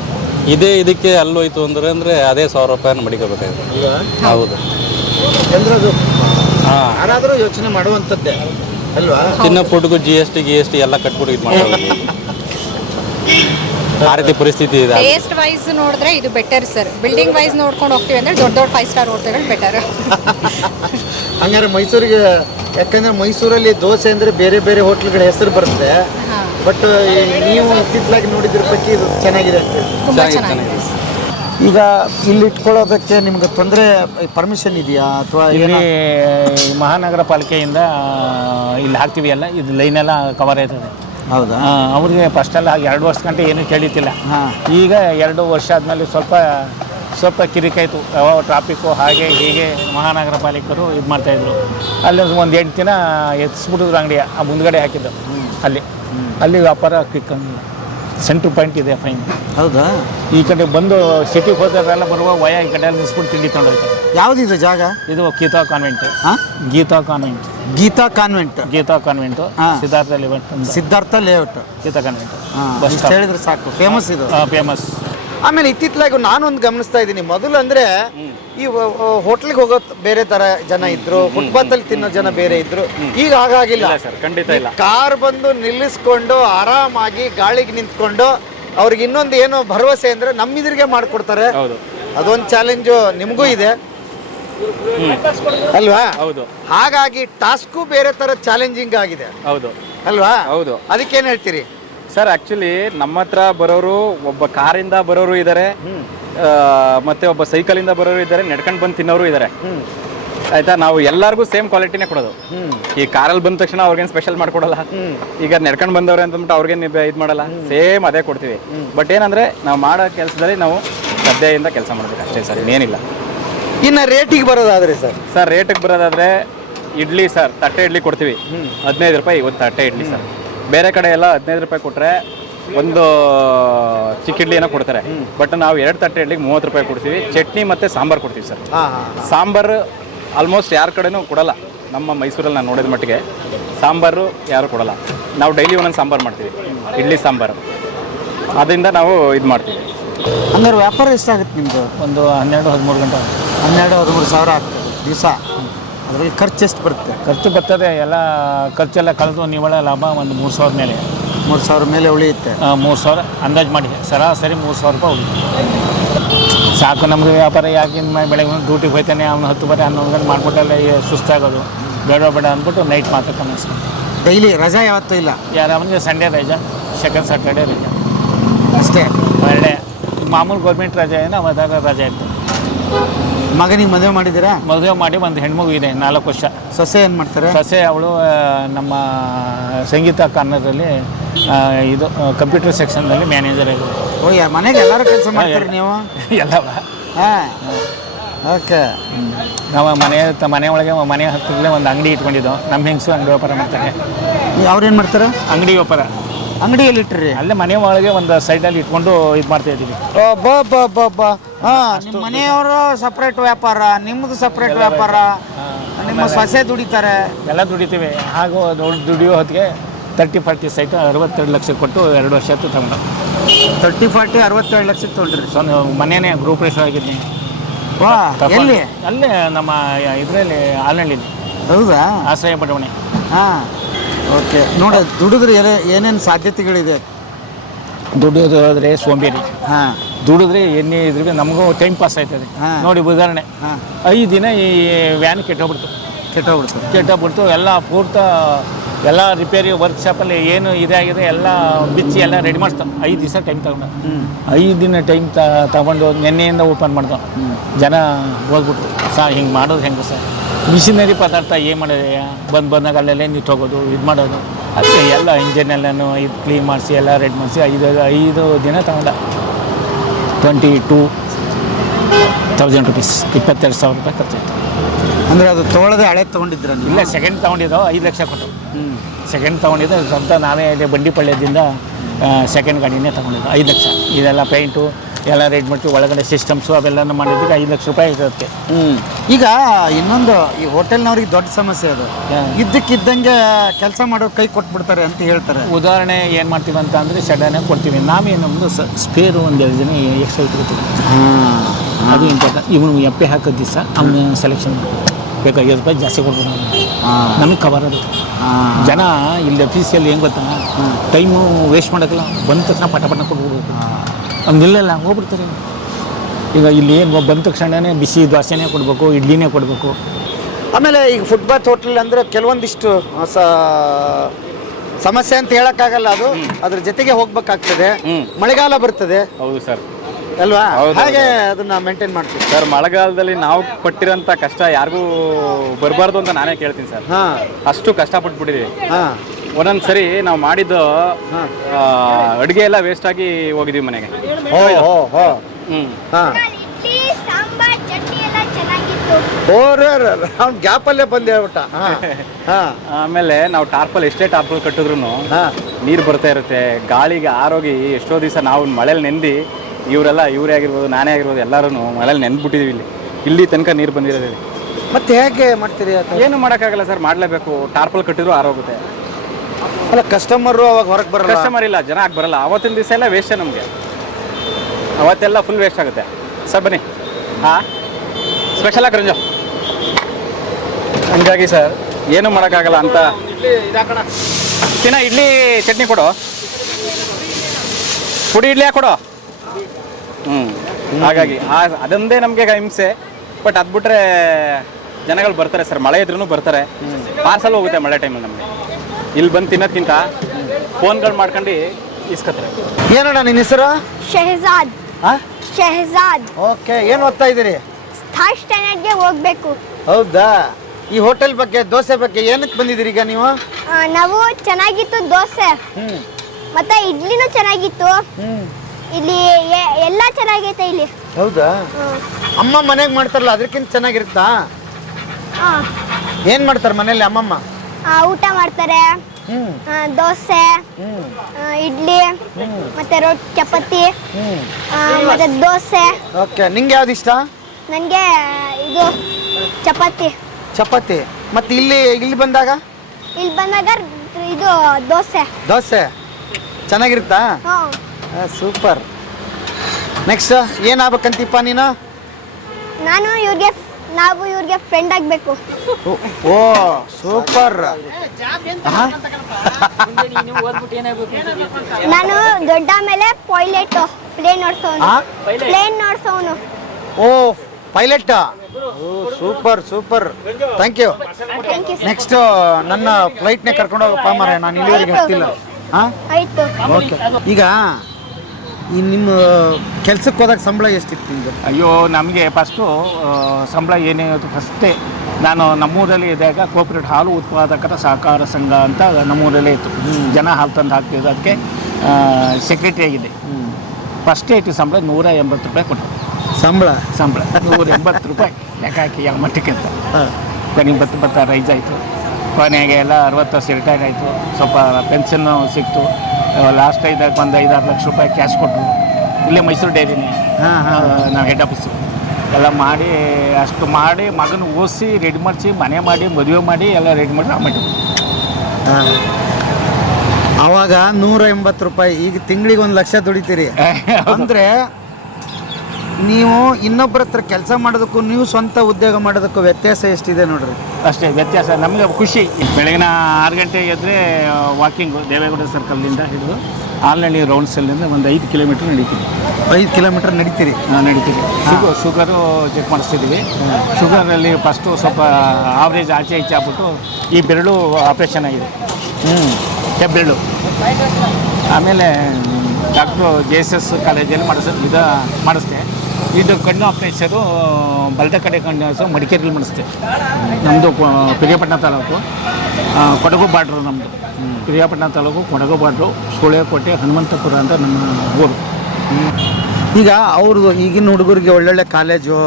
ಇದಕ್ಕೆ ಅಲ್ಲೋಯ್ತು ಅಂದರೆ ಅದೇ 1000 ರೂಪಾಯಿನ ಮಡಿಕೋಬೇಕಾಗಿದೆ. ಹೌದು, ಎಲ್ಲರದು ಹಾಂ, ಯಾರಾದರೂ ಯೋಚನೆ ಮಾಡುವಂಥದ್ದೇ ಅಲ್ವಾ? ತಿನ್ನೋ ಫುಡ್ಗೂ GST ಎಲ್ಲ ಕಟ್ಬಿಟ್ಟು ಇದು ಮಾಡೋದು, ಆ ರೀತಿ ಪರಿಸ್ಥಿತಿ ಇದೆ. ಟೇಸ್ಟ್ ವೈಸ್ ನೋಡಿದ್ರೆ ಇದು ಬೆಟರ್ ಸರ್. ಬಿಲ್ಡಿಂಗ್ ವೈಸ್ ನೋಡ್ಕೊಂಡು ಹೋಗ್ತೀವಿ ಅಂದರೆ ದೊಡ್ಡ 5 ಸ್ಟಾರ್ ಹೋಟೆಲ್ಗಳು ಬೆಟರ್. ಹಂಗಾರೆ ಮೈಸೂರಿಗೆ, ಯಾಕಂದರೆ ಮೈಸೂರಲ್ಲಿ ದೋಸೆ ಅಂದರೆ ಬೇರೆ ಬೇರೆ ಹೋಟ್ಲ್ಗಳ ಹೆಸರು ಬರುತ್ತೆ. ಬಟ್ ನೀವು ಇತ್ತಿತ್ತಲಾಗಿ ನೋಡಿದ್ರ ಪೈಕಿ ಇದು ಚೆನ್ನಾಗಿದೆ ಅಂತ. ತುಂಬ ಚೆನ್ನಾಗಿದೆ. ಈಗ ಇಲ್ಲಿ ಇಟ್ಕೊಳ್ಳೋದಕ್ಕೆ ನಿಮ್ಗೆ ತೊಂದರೆ, ಪರ್ಮಿಷನ್ ಇದೆಯಾ ಅಥವಾ ಇಲ್ಲಿ ಮಹಾನಗರ ಪಾಲಿಕೆಯಿಂದ ಇಲ್ಲಿ ಹಾಕ್ತೀವಿ ಎಲ್ಲ, ಇದು ಲೈನೆಲ್ಲ ಕವರ್ ಆಯ್ತದೆ. ಹೌದಾ? ಅವ್ರಿಗೆ ಫಸ್ಟೆಲ್ಲ 2 ವರ್ಷ ಗಂಟೆ ಏನೂ ಕೇಳಿತಿಲ್ಲ. ಈಗ 2 ವರ್ಷ ಆದಮೇಲೆ ಸ್ವಲ್ಪ ಕಿರಿಕಾಯಿತು. ಯಾವ ಟ್ರಾಫಿಕ್ಕು ಹಾಗೆ ಹೀಗೆ ಮಹಾನಗರ ಪಾಲಿಕರು ಇದು ಮಾಡ್ತಾಯಿದ್ರು. ಅಲ್ಲಿ ಒಂದು 8 ದಿನ ಎತ್ತಿಸ್ಬಿಟ್ಟಿದ್ರು ಅಂಗಡಿಯ ಆ ಮುಂದ್ಗಡೆ ಹಾಕಿದ್ದು. ಅಲ್ಲಿ ವ್ಯಾಪಾರ ಕಿಕ್ಕಂಗಿಲ್ಲ. ಸೆಂಟ್ರ್ ಪಾಯಿಂಟ್ ಇದೆ ಫೈನ್. ಹೌದಾ? ಈ ಕಡೆ ಬಂದು ಸಿಟಿಗೆ ಹೋದವರೆಲ್ಲ ಬರುವ ವಯ ಈ ಕಡೆ ನಿಲ್ಸ್ಬಿಟ್ಟು ತಿಂಡಿ ತೊಗೊಂಡೋಗ್ತಾರೆ. ಯಾವುದಿದೆ ಜಾಗ? ಇದು Geeta convent. Geeta convent, Siddhartha layout, Geeta convent ಹೇಳಿದ್ರೆ ಸಾಕು, ಫೇಮಸ್ ಇದು. ಫೇಮಸ್. ಆಮೇಲೆ ಇತ್ತಿತ್ತಲಾಗಿ ನಾನೊಂದು ಗಮನಿಸ್ತಾ ಇದ್ದೀನಿ. ಮೊದಲು ಅಂದರೆ ಈ ಹೋಟ್ಲಿಗೆ ಹೋಗೋ ಬೇರೆ ಥರ ಜನ ಇದ್ರು, ಫುಟ್ಪಾತಲ್ಲಿ ತಿನ್ನೋ ಜನ ಬೇರೆ ಇದ್ರು. ಈಗ ಹಾಗಾಗಿಲ್ಲ ಸರ್, ಖಂಡಿತ ಇಲ್ಲ. ಕಾರ್ ಬಂದು ನಿಲ್ಲಿಸ್ಕೊಂಡು ಆರಾಮಾಗಿ ಗಾಳಿಗೆ ನಿಂತ್ಕೊಂಡು ಅವ್ರಿಗೆ ಇನ್ನೊಂದು ಏನು ಭರವಸೆ ಅಂದರೆ ನಮ್ಮಿದ್ರಿಗೆ ಮಾಡಿಕೊಡ್ತಾರೆ. ಹೌದು, ಅದೊಂದು ಚಾಲೆಂಜು ನಿಮಗೂ ಇದೆ ಅಲ್ವಾ? ಹೌದು. ಹಾಗಾಗಿ ಟಾಸ್ಕು ಬೇರೆ ಥರ ಚಾಲೆಂಜಿಂಗ್ ಆಗಿದೆ. ಹೌದು ಅಲ್ವಾ? ಹೌದು. ಅದಕ್ಕೇನು ಹೇಳ್ತೀರಿ ಸರ್? ಆ್ಯಕ್ಚುಲಿ ನಮ್ಮ ಹತ್ರ ಬರೋರು ಒಬ್ಬ ಕಾರಿಂದ ಬರೋರು ಇದ್ದಾರೆ, ಮತ್ತೆ ಒಬ್ಬ ಸೈಕಲಿಂದ ಬರೋರು ಇದ್ದಾರೆ, ನಡ್ಕೊಂಡು ಬಂದು ತಿನ್ನೋರು ಇದ್ದಾರೆ. ಆಯ್ತಾ? ನಾವು ಎಲ್ಲರಿಗೂ ಸೇಮ್ ಕ್ವಾಲಿಟಿನೇ ಕೊಡೋದು. ಈ ಕಾರಲ್ಲಿ ಬಂದ ತಕ್ಷಣ ಅವ್ರಿಗೇನು ಸ್ಪೆಷಲ್ ಮಾಡ್ಕೊಡಲ್ಲ. ಈಗ ನಡ್ಕೊಂಡು ಬಂದವ್ರೆ ಅಂತಂದ್ಬಿಟ್ಟು ಅವ್ರಿಗೇನು ಇದು ಮಾಡಲ್ಲ, ಸೇಮ್ ಅದೇ ಕೊಡ್ತೀವಿ. ಬಟ್ ಏನಂದರೆ ನಾವು ಮಾಡೋ ಕೆಲಸದಲ್ಲಿ ನಾವು ಶ್ರದ್ಧೆಯಿಂದ ಕೆಲಸ ಮಾಡಬೇಕು ಅಷ್ಟೇ ಸರ್, ಇನ್ನೇನಿಲ್ಲ. ಇನ್ನು ರೇಟಿಗೆ ಬರೋದಾದರೆ ಸರ್ ರೇಟಿಗೆ ಬರೋದಾದರೆ ಇಡ್ಲಿ ಸರ್, ತಟ್ಟೆ ಇಡ್ಲಿ ಕೊಡ್ತೀವಿ 15 ರೂಪಾಯಿ. ಇವತ್ತು ತಟ್ಟೆ ಇಡ್ಲಿ ಸರ್. ಬೇರೆ ಕಡೆ ಎಲ್ಲ 15 ರೂಪಾಯಿ ಕೊಟ್ಟರೆ ಒಂದು ಚಿಕ್ಕ ಇಡ್ಲಿ ಏನೋ ಕೊಡ್ತಾರೆ. ಬಟ್ ನಾವು 2 ತಟ್ಟೆ ಇಡ್ಲಿಗೆ 30 ರೂಪಾಯಿ ಕೊಡ್ತೀವಿ. ಚಟ್ನಿ ಮತ್ತು ಸಾಂಬಾರು ಕೊಡ್ತೀವಿ ಸರ್. ಸಾಂಬಾರು ಆಲ್ಮೋಸ್ಟ್ ಯಾರ ಕಡೆನೂ ಕೊಡಲ್ಲ. ನಮ್ಮ ಮೈಸೂರಲ್ಲಿ ನಾನು ನೋಡಿದ ಮಟ್ಟಿಗೆ ಸಾಂಬಾರು ಯಾರು ಕೊಡಲ್ಲ. ನಾವು ಡೈಲಿ ಒಂದೊಂದು ಸಾಂಬಾರು ಮಾಡ್ತೀವಿ, ಇಡ್ಲಿ ಸಾಂಬಾರು. ಅದರಿಂದ ನಾವು ಇದು ಮಾಡ್ತೀವಿ. ಹಂಗಾರೆ ವ್ಯಾಪಾರ ಎಷ್ಟಾಗುತ್ತೆ ನಿಮ್ಮದು? ಒಂದು 12-13 ಗಂಟೆ. 12-13 ಸಾವಿರ ಆಗ್ತದೆ ದಿವಸ. ಅದರಲ್ಲಿ ಖರ್ಚು ಎಷ್ಟು ಬರುತ್ತೆ? ಖರ್ಚು ಬರ್ತದೆ, ಎಲ್ಲ ಖರ್ಚೆಲ್ಲ ಕಳೆದು ನಿವ್ವಳ ಲಾಭ ಒಂದು 3,000 ಮೇಲೆ. 3,000 ಮೇಲೆ ಉಳಿಯುತ್ತೆ. 3,000 ಅಂದಾಜು ಮಾಡಿ, ಸರಾಸರಿ 3,000 ರೂಪಾಯಿ ಉಳಿಯುತ್ತೆ. ಸಾಕು ನಮಗೆ ವ್ಯಾಪಾರ. ಯಾಕೆ ಬೆಳಗ್ಗೆ ಡ್ಯೂಟಿಗೆ ಹೋಗ್ತಾನೆ, ಅವನು 10 ಬರೀ 11 ಗಂಟೆ ಮಾಡಿಬಿಟ್ಟೆಲ್ಲ ಸುಸ್ತಾಗೋದು. ಬೇಡ ಅಂದ್ಬಿಟ್ಟು ನೈಟ್ ಮಾತ್ರ ಕನಸು. ಡೈಲಿ ರಜಾ ಯಾವತ್ತೂ ಇಲ್ಲ? ಅವನಿಗೆ ಸಂಡೇ ರಜಾ, ಸೆಕೆಂಡ್ ಸಾಟರ್ಡೇ ರಜಾ ಅಷ್ಟೇ. ಒಳ್ಳೆ ಮಾಮೂಲು ಗೌರ್ಮೆಂಟ್ ರಜೆ ಏನೋ ಅವತ್ತಾಗ ರಜೆ ಇತ್ತು. ಮಗನಿಗೆ ಮದುವೆ ಮಾಡಿದ್ದೀರಾ? ಮದುವೆ ಮಾಡಿ ಒಂದು ಹೆಣ್ಮಗು ಇದೆ, 4 ವರ್ಷ. ಸೊಸೆ ಏನು ಮಾಡ್ತಾರೆ? ಸೊಸೆ ಅವಳು ನಮ್ಮ ಸಂಗೀತ ಕಾರ್ನರಲ್ಲಿ ಇದು ಕಂಪ್ಯೂಟರ್ ಸೆಕ್ಷನ್ನಲ್ಲಿ ಮ್ಯಾನೇಜರ್ ಆಗಿದೆ. ಮನೆಗೆ ಎಲ್ಲರೂ ಕೆಲಸ ಮಾಡ್ತಾರೆ ನೀವು? ಎಲ್ಲವ. ಹಾಂ, ಓಕೆ. ನಾವು ಮನೆ ಒಳಗೆ ಮನೆ ಹತ್ತಿರಲ್ಲೇ ಒಂದು ಅಂಗಡಿ ಇಟ್ಕೊಂಡಿದ್ದು. ನಮ್ಮ ಹೆಂಗಸು ಅಂಗಡಿ ವ್ಯಾಪಾರ ಮಾಡ್ತಾರೆ. ಅವ್ರೇನು ಮಾಡ್ತಾರೆ? ಅಂಗಡಿ ವ್ಯಾಪಾರ. ಅಂಗಡಿಯಲ್ಲಿ ಇಟ್ಟಿರಿ? ಅಲ್ಲೇ ಮನೆ ಒಳಗೆ ಒಂದು ಸೈಡಲ್ಲಿ ಇಟ್ಕೊಂಡು ಇದು ಮಾಡ್ತಾ ಇದ್ದೀವಿ. ನಿಮ್ಮ ಮನೆಯವರು ಸಪ್ರೇಟ್ ವ್ಯಾಪಾರ, ನಿಮ್ಮದು ಸಪ್ರೇಟ್ ವ್ಯಾಪಾರ, ನಿಮ್ಮ ಸೊಸೆ ದುಡಿತಾರೆ, ಎಲ್ಲ ದುಡಿತೀವಿ. ಹಾಗೂ ದುಡಿಯೋ ಹೊತ್ತಿಗೆ 30-40 ಸೈಟ್ 62 ಲಕ್ಷ ಕೊಟ್ಟು 2 ವರ್ಷ ಆಯ್ತು ತಗೊಂಡು. 30-40 67 ಲಕ್ಷಕ್ಕೆ ತೊಗೊಂಡ್ರಿ? ಸೊ ಮನೆಯೇ ಗ್ರೂಪ್ ರೇಷ್ ಆಗಿದ್ದೀನಿ. ಎಲ್ಲಿ? ಅಲ್ಲೇ ನಮ್ಮ ಇದರಲ್ಲಿ ಆಲ್ನಳ್ಳಿ. ಹೌದಾ? ಆಶ್ರಯ ಬಡಾವಣೆ. ಹಾಂ, ಓಕೆ. ನೋಡಿ, ದುಡಿದ್ರೆ ಏನೇನು ಸಾಧ್ಯತೆಗಳಿದೆ? ದುಡಿಯೋದು ಹೋದ್ರೆ ಸೋಂಬೇರಿ. ಹಾಂ. ದುಡಿದ್ರೆ ಎಣ್ಣೆ ಇದ್ರೆ ನಮಗೂ ಟೈಮ್ ಪಾಸ್ ಆಯ್ತದೆ. ನೋಡಿ ಉದಾಹರಣೆ, 5 ದಿನ ಈ ವ್ಯಾನ್ ಕೆಟ್ಟೋಗ್ಬಿಡ್ತು. ಎಲ್ಲ ಪೂರ್ತ ಎಲ್ಲ ರಿಪೇರಿ ವರ್ಕ್ಶಾಪಲ್ಲಿ ಏನು ಇದಾಗಿದೆ ಎಲ್ಲ ಬಿಚ್ಚಿ ಎಲ್ಲ ರೆಡಿ ಮಾಡಿಸ್ತಾವೆ. 5 ದಿವಸ ಟೈಮ್ ತಗೊಂಡು 5 ದಿನ ಟೈಮ್ ತಗೊಂಡು ನಿನ್ನೆಯಿಂದ ಓಪನ್ ಮಾಡ್ತಾವೆ. ಜನ ಹೋಗ್ಬಿಟ್ಟು ಹಿಂಗೆ ಮಾಡೋದು ಹೆಂಗೆ ಸರ್? ಮಿಷಿನರಿ ಪದಾರ್ಥ ಏನು ಮಾಡೋದು? ಬಂದಾಗ ಅಲ್ಲೆಲ್ಲ ನಿಂತು ಹೋಗೋದು, ಇದು ಮಾಡೋದು. ಅದಕ್ಕೆ ಎಲ್ಲ ಇಂಜಿನೆಲ್ಲನೂ ಇದು ಕ್ಲೀನ್ ಮಾಡಿಸಿ ಎಲ್ಲ ರೆಡಿ ಮಾಡಿಸಿ 5 ದಿನ ತಗೊಂಡ 22,000 ರೂಪೀಸ್, 22,000 ರೂಪಾಯಿ ಖರ್ಚಾಯ್ತು. ಅಂದರೆ ಅದು ತೊಗೊಳ್ಳೋದೇ ಹಳೆ ತೊಗೊಂಡಿದ್ರ? ಇಲ್ಲ, ಸೆಕೆಂಡ್ ತೊಗೊಂಡಿದ್ದೋ 5 ಲಕ್ಷ ಕೊಟ್ಟು. ಸೆಕೆಂಡ್ ತೊಗೊಂಡಿದ್ದು ಸ್ವಂತ ನಾವೇ ಇಲ್ಲಿ ಬಂಡಿಪಳ್ಯದಿಂದ ಸೆಕೆಂಡ್ ಗಾಡಿನೇ ತೊಗೊಂಡಿದ್ದು 5 ಲಕ್ಷ. ಇದೆಲ್ಲ ಪೇಂಟು ಎಲ್ಲ ರೆಡಿ ಮಾಡ್ತೀವಿ. ಒಳಗಡೆ ಸಿಸ್ಟಮ್ಸು ಅವೆಲ್ಲ ಮಾಡಿದ್ದಕ್ಕೆ 5 ಲಕ್ಷ ರೂಪಾಯಿ ಇರುತ್ತೆ. ಈಗ ಇನ್ನೊಂದು, ಈ ಹೋಟೆಲ್ನವ್ರಿಗೆ ದೊಡ್ಡ ಸಮಸ್ಯೆ ಅದು, ಇದ್ದಕ್ಕಿದ್ದಂಗೆ ಕೆಲಸ ಮಾಡೋ ಕೈ ಕೊಟ್ಬಿಡ್ತಾರೆ ಅಂತ ಹೇಳ್ತಾರೆ. ಉದಾಹರಣೆ ಏನು ಮಾಡ್ತೀವಿ ಅಂತ ಅಂದರೆ ಸಡನ್ನಾಗಿ ಕೊಡ್ತೀವಿ. ನಾವೇ ನಮ್ಮದು ಸ್ಪೇರು ಒಂದು 2 ದಿನ ಎಕ್ಸ್ಟ್ರಾ ಇಟ್ಕೊತೀವಿ. ಅದು ಇಂಪಾರ್ಟೆಂಟ್. ಇವನು ಎಪ್ಪೆ ಹಾಕೋದು ದಿವಸ ಅವನು ಸೆಲೆಕ್ಷನ್ ಬೇಕು. 50 ರೂಪಾಯಿ ಜಾಸ್ತಿ ಕೊಡ್ಬೋದು ನಮಗೆ ಕವರ್ ಅದು. ಜನ ಇಲ್ಲಿ ಅಫೀಸಿಯಲ್ಲಿ ಹೆಂಗೆ ಗೊತ್ತಾ, ಟೈಮು ವೇಸ್ಟ್ ಮಾಡೋಕ್ಕಲ್ಲ, ಬಂದ ತಕ್ಷಣ ಪಟ ಕೊಡ್ಬೇಕು. ಹಂಗಿಲ್ಲ, ಹೋಗ್ಬಿಡ್ತಾರೆ. ಈಗ ಇಲ್ಲಿ ಏನು ಬಂದ ತಕ್ಷಣವೇ ಬಿಸಿ ದೋಸೆನೇ ಕೊಡಬೇಕು, ಇಡ್ಲಿನೇ ಕೊಡಬೇಕು. ಆಮೇಲೆ ಈಗ ಫುಟ್ಪಾತ್ ಹೋಟೆಲ್ ಅಂದರೆ ಕೆಲವೊಂದಿಷ್ಟು ಸಮಸ್ಯೆ ಅಂತ ಹೇಳೋಕ್ಕಾಗಲ್ಲ. ಅದ್ರ ಜೊತೆಗೆ ಹೋಗ್ಬೇಕಾಗ್ತದೆ. ಮಳೆಗಾಲ ಬರ್ತದೆ. ಹೌದು ಸರ್, ಅಲ್ವಾ? ಹಾಗೆ ಅದನ್ನ ಮೇಂಟೈನ್ ಮಾಡ್ತೀವಿ ಸರ್. ಮಳೆಗಾಲದಲ್ಲಿ ನಾವು ಪಟ್ಟಿರೋಂಥ ಕಷ್ಟ ಯಾರಿಗೂ ಬರಬಾರ್ದು ಅಂತ ನಾನೇ ಕೇಳ್ತೀನಿ ಸರ್. ಅಷ್ಟು ಕಷ್ಟಪಟ್ಬಿಟ್ಟಿದ್ದೀವಿ. ಒಂದೊಂದು ಸರಿ ನಾವು ಮಾಡಿದ್ದು ಅಡುಗೆ ಎಲ್ಲ ವೇಸ್ಟ್ ಆಗಿ ಹೋಗಿದ್ದೀವಿ ಮನೆಗೆ. ಗ್ಯಾಪಲ್ಲೇ ಬಂದು ಹೇಳ್ಬಿಟ್ಟ. ಆಮೇಲೆ ನಾವು ಎಷ್ಟೇ ಟಾರ್ಪಲ್ ಕಟ್ಟಿದ್ರು ನೀರು ಬರ್ತಾ ಇರುತ್ತೆ. ಗಾಳಿಗೆ ಆರೋಗಿ ಎಷ್ಟೋ ದಿವಸ ನಾವು ಮಳೆಯಲ್ಲಿ ನೆಂದು ಇವರೇ ಆಗಿರ್ಬೋದು, ನಾನೇ ಆಗಿರ್ಬೋದು, ಎಲ್ಲರೂ ಮಳೆಯಲ್ಲಿ ನೆಂದ್ಬಿಟ್ಟಿದ್ದೀವಿ. ಇಲ್ಲಿ ತನಕ ನೀರು ಬಂದಿರೋದು. ಮತ್ತೆ ಹೇಗೆ ಮಾಡ್ತೀರಿ? ಏನು ಮಾಡೋಕ್ಕಾಗಲ್ಲ ಸರ್, ಮಾಡಲೇಬೇಕು. ಟಾರ್ಪಲ್ ಕಟ್ಟಿದ್ರು ಆರೋಗುತ್ತೆ. ಅಲ್ಲ, ಕಸ್ಟಮರು ಅವಾಗ ಹೊರಗೆ ಬರಲ್ಲ. ಕಸ್ಟಮರ್ ಇಲ್ಲ, ಜನ ಆಗಿ ಬರಲ್ಲ. ಅವತ್ತಿನ ದಿವಸ ಎಲ್ಲ ವೇಸ್ಟೇ ನಮಗೆ. ಅವತ್ತೆಲ್ಲ ಫುಲ್ ವೇಸ್ಟ್ ಆಗುತ್ತೆ ಸರ್. ಬನ್ನಿ. ಸ್ಪೆಷಲ್ ಆಗಿ ರಂಜು. ಹಂಗಾಗಿ ಸರ್ ಏನು ಮಾಡೋಕ್ಕಾಗಲ್ಲ ಅಂತ. ಇಡ್ಲಿ ಚಟ್ನಿ ಕೊಡು, ಪುಡಿ ಇಡ್ಲಿ ಕೊಡು. ಹಾಗಾಗಿ ಅದೊಂದೇ ನಮಗೆ ಹಿಂಸೆ. ಬಟ್ ಅದು ಬಿಟ್ರೆ ಜನಗಳು ಬರ್ತಾರೆ ಸರ್, ಮಳೆ ಇದ್ರೂ ಬರ್ತಾರೆ. ಪಾರ್ಸಲ್ ಹೋಗುತ್ತೆ ಮಳೆ ಟೈಮಲ್ಲಿ ನಮಗೆ. ಇಲ್ಲಿ ಬಂದು ತಿನ್ನೋದ್ಕಿಂತ ಫೋನ್ಗಳು ಮಾಡ್ಕೊಂಡು ಇಸ್ಕೊತಾರೆ. ಏನಣ್ಣ ನಿನ್ನ ಹೆಸರು? ಶಹಜಾದ್. ಶಹಜಾದ್. ಓಕೆ. ಏನು ಓದ್ತಾ ಇದ್ದೀರಿ? ಥರ್ಡ್ ಸ್ಟ್ಯಾಂಡರ್ಡ್ಗೆ ಹೋಗ್ಬೇಕು. ಹೌದಾ? ಈ ಹೋಟೆಲ್ ಬಗ್ಗೆ, ದೋಸೆ ಬಗ್ಗೆ ಏನಕ್ಕೆ ಬಂದಿದ್ದೀರಿ ಈಗ ನೀವು? ನಾವು ಚೆನ್ನಾಗಿತ್ತು ದೋಸೆ, ಮತ್ತೆ ಇಡ್ಲಿನೂ ಚೆನ್ನಾಗಿತ್ತು. ಇಲ್ಲಿ ಎಲ್ಲ ಚೆನ್ನಾಗೈತೆ ಇಲ್ಲಿ. ಹೌದಾ? ಅಮ್ಮ ಮನೆಗೆ ಮಾಡ್ತಾರಲ್ಲ ಅದಕ್ಕಿಂತ ಚೆನ್ನಾಗಿರುತ್ತಾ? ಏನು ಮಾಡ್ತಾರೆ ಮನೇಲಿ ಅಮ್ಮಮ್ಮ? ಊಟ ಮಾಡ್ತಾರೆ. ದೋಸೆ, ಇಡ್ಲಿ, ಮತ್ತೆ ರೊಟ್ಟಿ, ಚಪಾತಿ, ಮತ್ತೆ ದೋಸೆ. ಓಕೆ. ನಿಂಗೆ ಯಾವ್ದು ಇಷ್ಟ? ನನಗೆ ಇದು ಚಪಾತಿ. ಚಪಾತಿ. ಮತ್ತೆ ಇಲ್ಲಿ ಬಂದಾಗ ಇದು ದೋಸೆ. ದೋಸೆ ಚೆನ್ನಾಗಿರುತ್ತಾ? ಸೂಪರ್. ನೆಕ್ಸ್ಟ್ ಏನಾಗಬೇಕಂತೀಪ ನೀನು? ನಾವು ಇವ್ರಿಗೆ ಫ್ರೆಂಡ್ ಆಗಬೇಕು. ಓ ಸೂಪರ್. ನಾನು ದೊಡ್ಡ ಮೇಲೆ ಪ್ಲೇನ್ ನೋಡ್ಸೋನು. ಓ ಪೈಲಟ್. ಓ super super. Thank you. Next ನನ್ನ ಫ್ಲೈಟ್ನೇ ಕರ್ಕೊಂಡು ಹೋಗಪ್ಪ ಮಾರೆ, ನಾನು ಇಲ್ಲಿವರೆಗೆ ಹತ್ತಿಲ್ಲ. ಆಯ್ತು. ಓಕೆ. ಈಗ ಈ ನಿಮ್ಮ ಕೆಲ್ಸಕ್ಕೆ ಹೋದಾಗ ಸಂಬಳ ಎಷ್ಟಿತ್ತು ನಿಮ್ಮದು? ಅಯ್ಯೋ, ನಮಗೆ ಫಸ್ಟು ಸಂಬಳ ಏನೇ ಫಸ್ಟೇ ನಾನು ನಮ್ಮೂರಲ್ಲಿ ಇದ್ದಾಗ ಕೋಆಪರೇಟಿವ್ ಹಾಲು ಉತ್ಪಾದಕರ ಸಹಕಾರ ಸಂಘ ಅಂತ ನಮ್ಮೂರಲ್ಲೇ ಇತ್ತು. ಜನ ಹಾಲು ತಂದು ಹಾಕ್ತಿದ್ದು, ಅದಕ್ಕೆ ಸೆಕ್ರೆಟರಿ ಆಗಿದೆ. ಫಸ್ಟೇ ಇಟ್ಟು ಸಂಬಳ 180 ರೂಪಾಯಿ ಕೊಟ್ಟರು. ಸಂಬಳ 180 ಲೆಕ್ಕ ಹಾಕಿ ಯಾವ ಮಟ್ಟಕ್ಕೆ ಅಂತ ಕೊನೆಗೆ ಬತ್ತ ರೈಸ್ ಆಯಿತು. ಕೊನೆಗೆ ಎಲ್ಲ 60 ವರ್ಷ ರಿಟೈರ್ ಆಯಿತು. ಸ್ವಲ್ಪ ಪೆನ್ಷನ್ನು ಸಿಕ್ತು. ಲಾಸ್ಟ್ ಇದ್ದಾಗ ಒಂದು 5-6 ಲಕ್ಷ ರೂಪಾಯಿ ಕ್ಯಾಶ್ ಕೊಟ್ಟರು. ಇಲ್ಲೇ ಮೈಸೂರು ಡೈರಿನೇ ನಾವು ಹೆಡ್ ಆಫೀಸು ಎಲ್ಲ ಮಾಡಿ ಅಷ್ಟು ಮಾಡಿ ಮಗನ ಓದಿಸಿ ರೆಡಿ ಮಾಡಿಸಿ ಮನೆ ಮಾಡಿ ಮದುವೆ ಮಾಡಿ ಎಲ್ಲ ರೆಡಿ ಮಾಡಿ ನಾವು ಮಾಡಿ. ಅವಾಗ 180 ರೂಪಾಯಿ, ಈಗ ತಿಂಗಳಿಗೆ 1 ಲಕ್ಷ ದುಡಿತೀರಿ ಅಂದರೆ ನೀವು ಇನ್ನೊಬ್ಬರ ಹತ್ರ ಕೆಲಸ ಮಾಡೋದಕ್ಕೂ ನೀವು ಸ್ವಂತ ಉದ್ಯೋಗ ಮಾಡೋದಕ್ಕೂ ವ್ಯತ್ಯಾಸ ಎಷ್ಟಿದೆ ನೋಡ್ರಿ. ಅಷ್ಟೇ ವ್ಯತ್ಯಾಸ. ನಮಗೆ ಖುಷಿ. ಬೆಳಗಿನ 6 ಗಂಟೆಗೆ ಎದ್ದರೆ ವಾಕಿಂಗು ದೇವೇಗೌಡ ಸರ್ಕಲ್ನಿಂದ ಹಿಡಿದು ಆಲ್ನಳ್ಳಿ ರೌಂಡ್ಸಲ್ಲಿಂದ ಒಂದು 5 ಕಿಲೋಮೀಟ್ರ್ ನಡೀತೀವಿ. 5 ಕಿಲೋಮೀಟ್ರ್ ನಡೀತೀರಿ? ನಡೀತೀವಿ. ಶುಗರು ಚೆಕ್ ಮಾಡಿಸ್ತಿದ್ವಿ. ಶುಗರಲ್ಲಿ ಫಸ್ಟು ಸ್ವಲ್ಪ ಆವ್ರೇಜ್ ಆಚೆ ಈಚೆ ಆಗ್ಬಿಟ್ಟು ಈ ಬೆರಳು ಆಪ್ರೇಷನ್ ಆಗಿದೆ, ಹೆಬ್ಬೆರಳು. ಆಮೇಲೆ ಡಾಕ್ಟ್ರು JSS ಕಾಲೇಜಲ್ಲಿ ಮಾಡಿಸ್ದೆ. ಇದು ಕಣ್ಣು ಆಪ್ರೇಷರು ಬಲದ ಕಡೆ ಕಣ್ಣು ಮಡಿಕೇರಿಯಲ್ಲಿ ಮಾಡಿಸ್ದೆ. ನಮ್ಮದು ಪಿರಿಯಾಪಟ್ಟಣ ತಾಲೂಕು, ಕೊಡಗು ಬಾರ್ಡ್ರು ನಮ್ಮದು. ಪಿರಿಯಾಪಟ್ಟಣ ತಾಲೂಕು, ಕೊಡಗು ಬಾರ್ಡ್ರು, ಸುಳೆಕೋಟೆ, ಹನುಮಂತಪುರ ಅಂತ ನಮ್ಮ ಊರು. ಈಗ ಅವ್ರದ್ದು ಈಗಿನ ಹುಡುಗರಿಗೆ ಒಳ್ಳೊಳ್ಳೆ ಕಾಲೇಜು,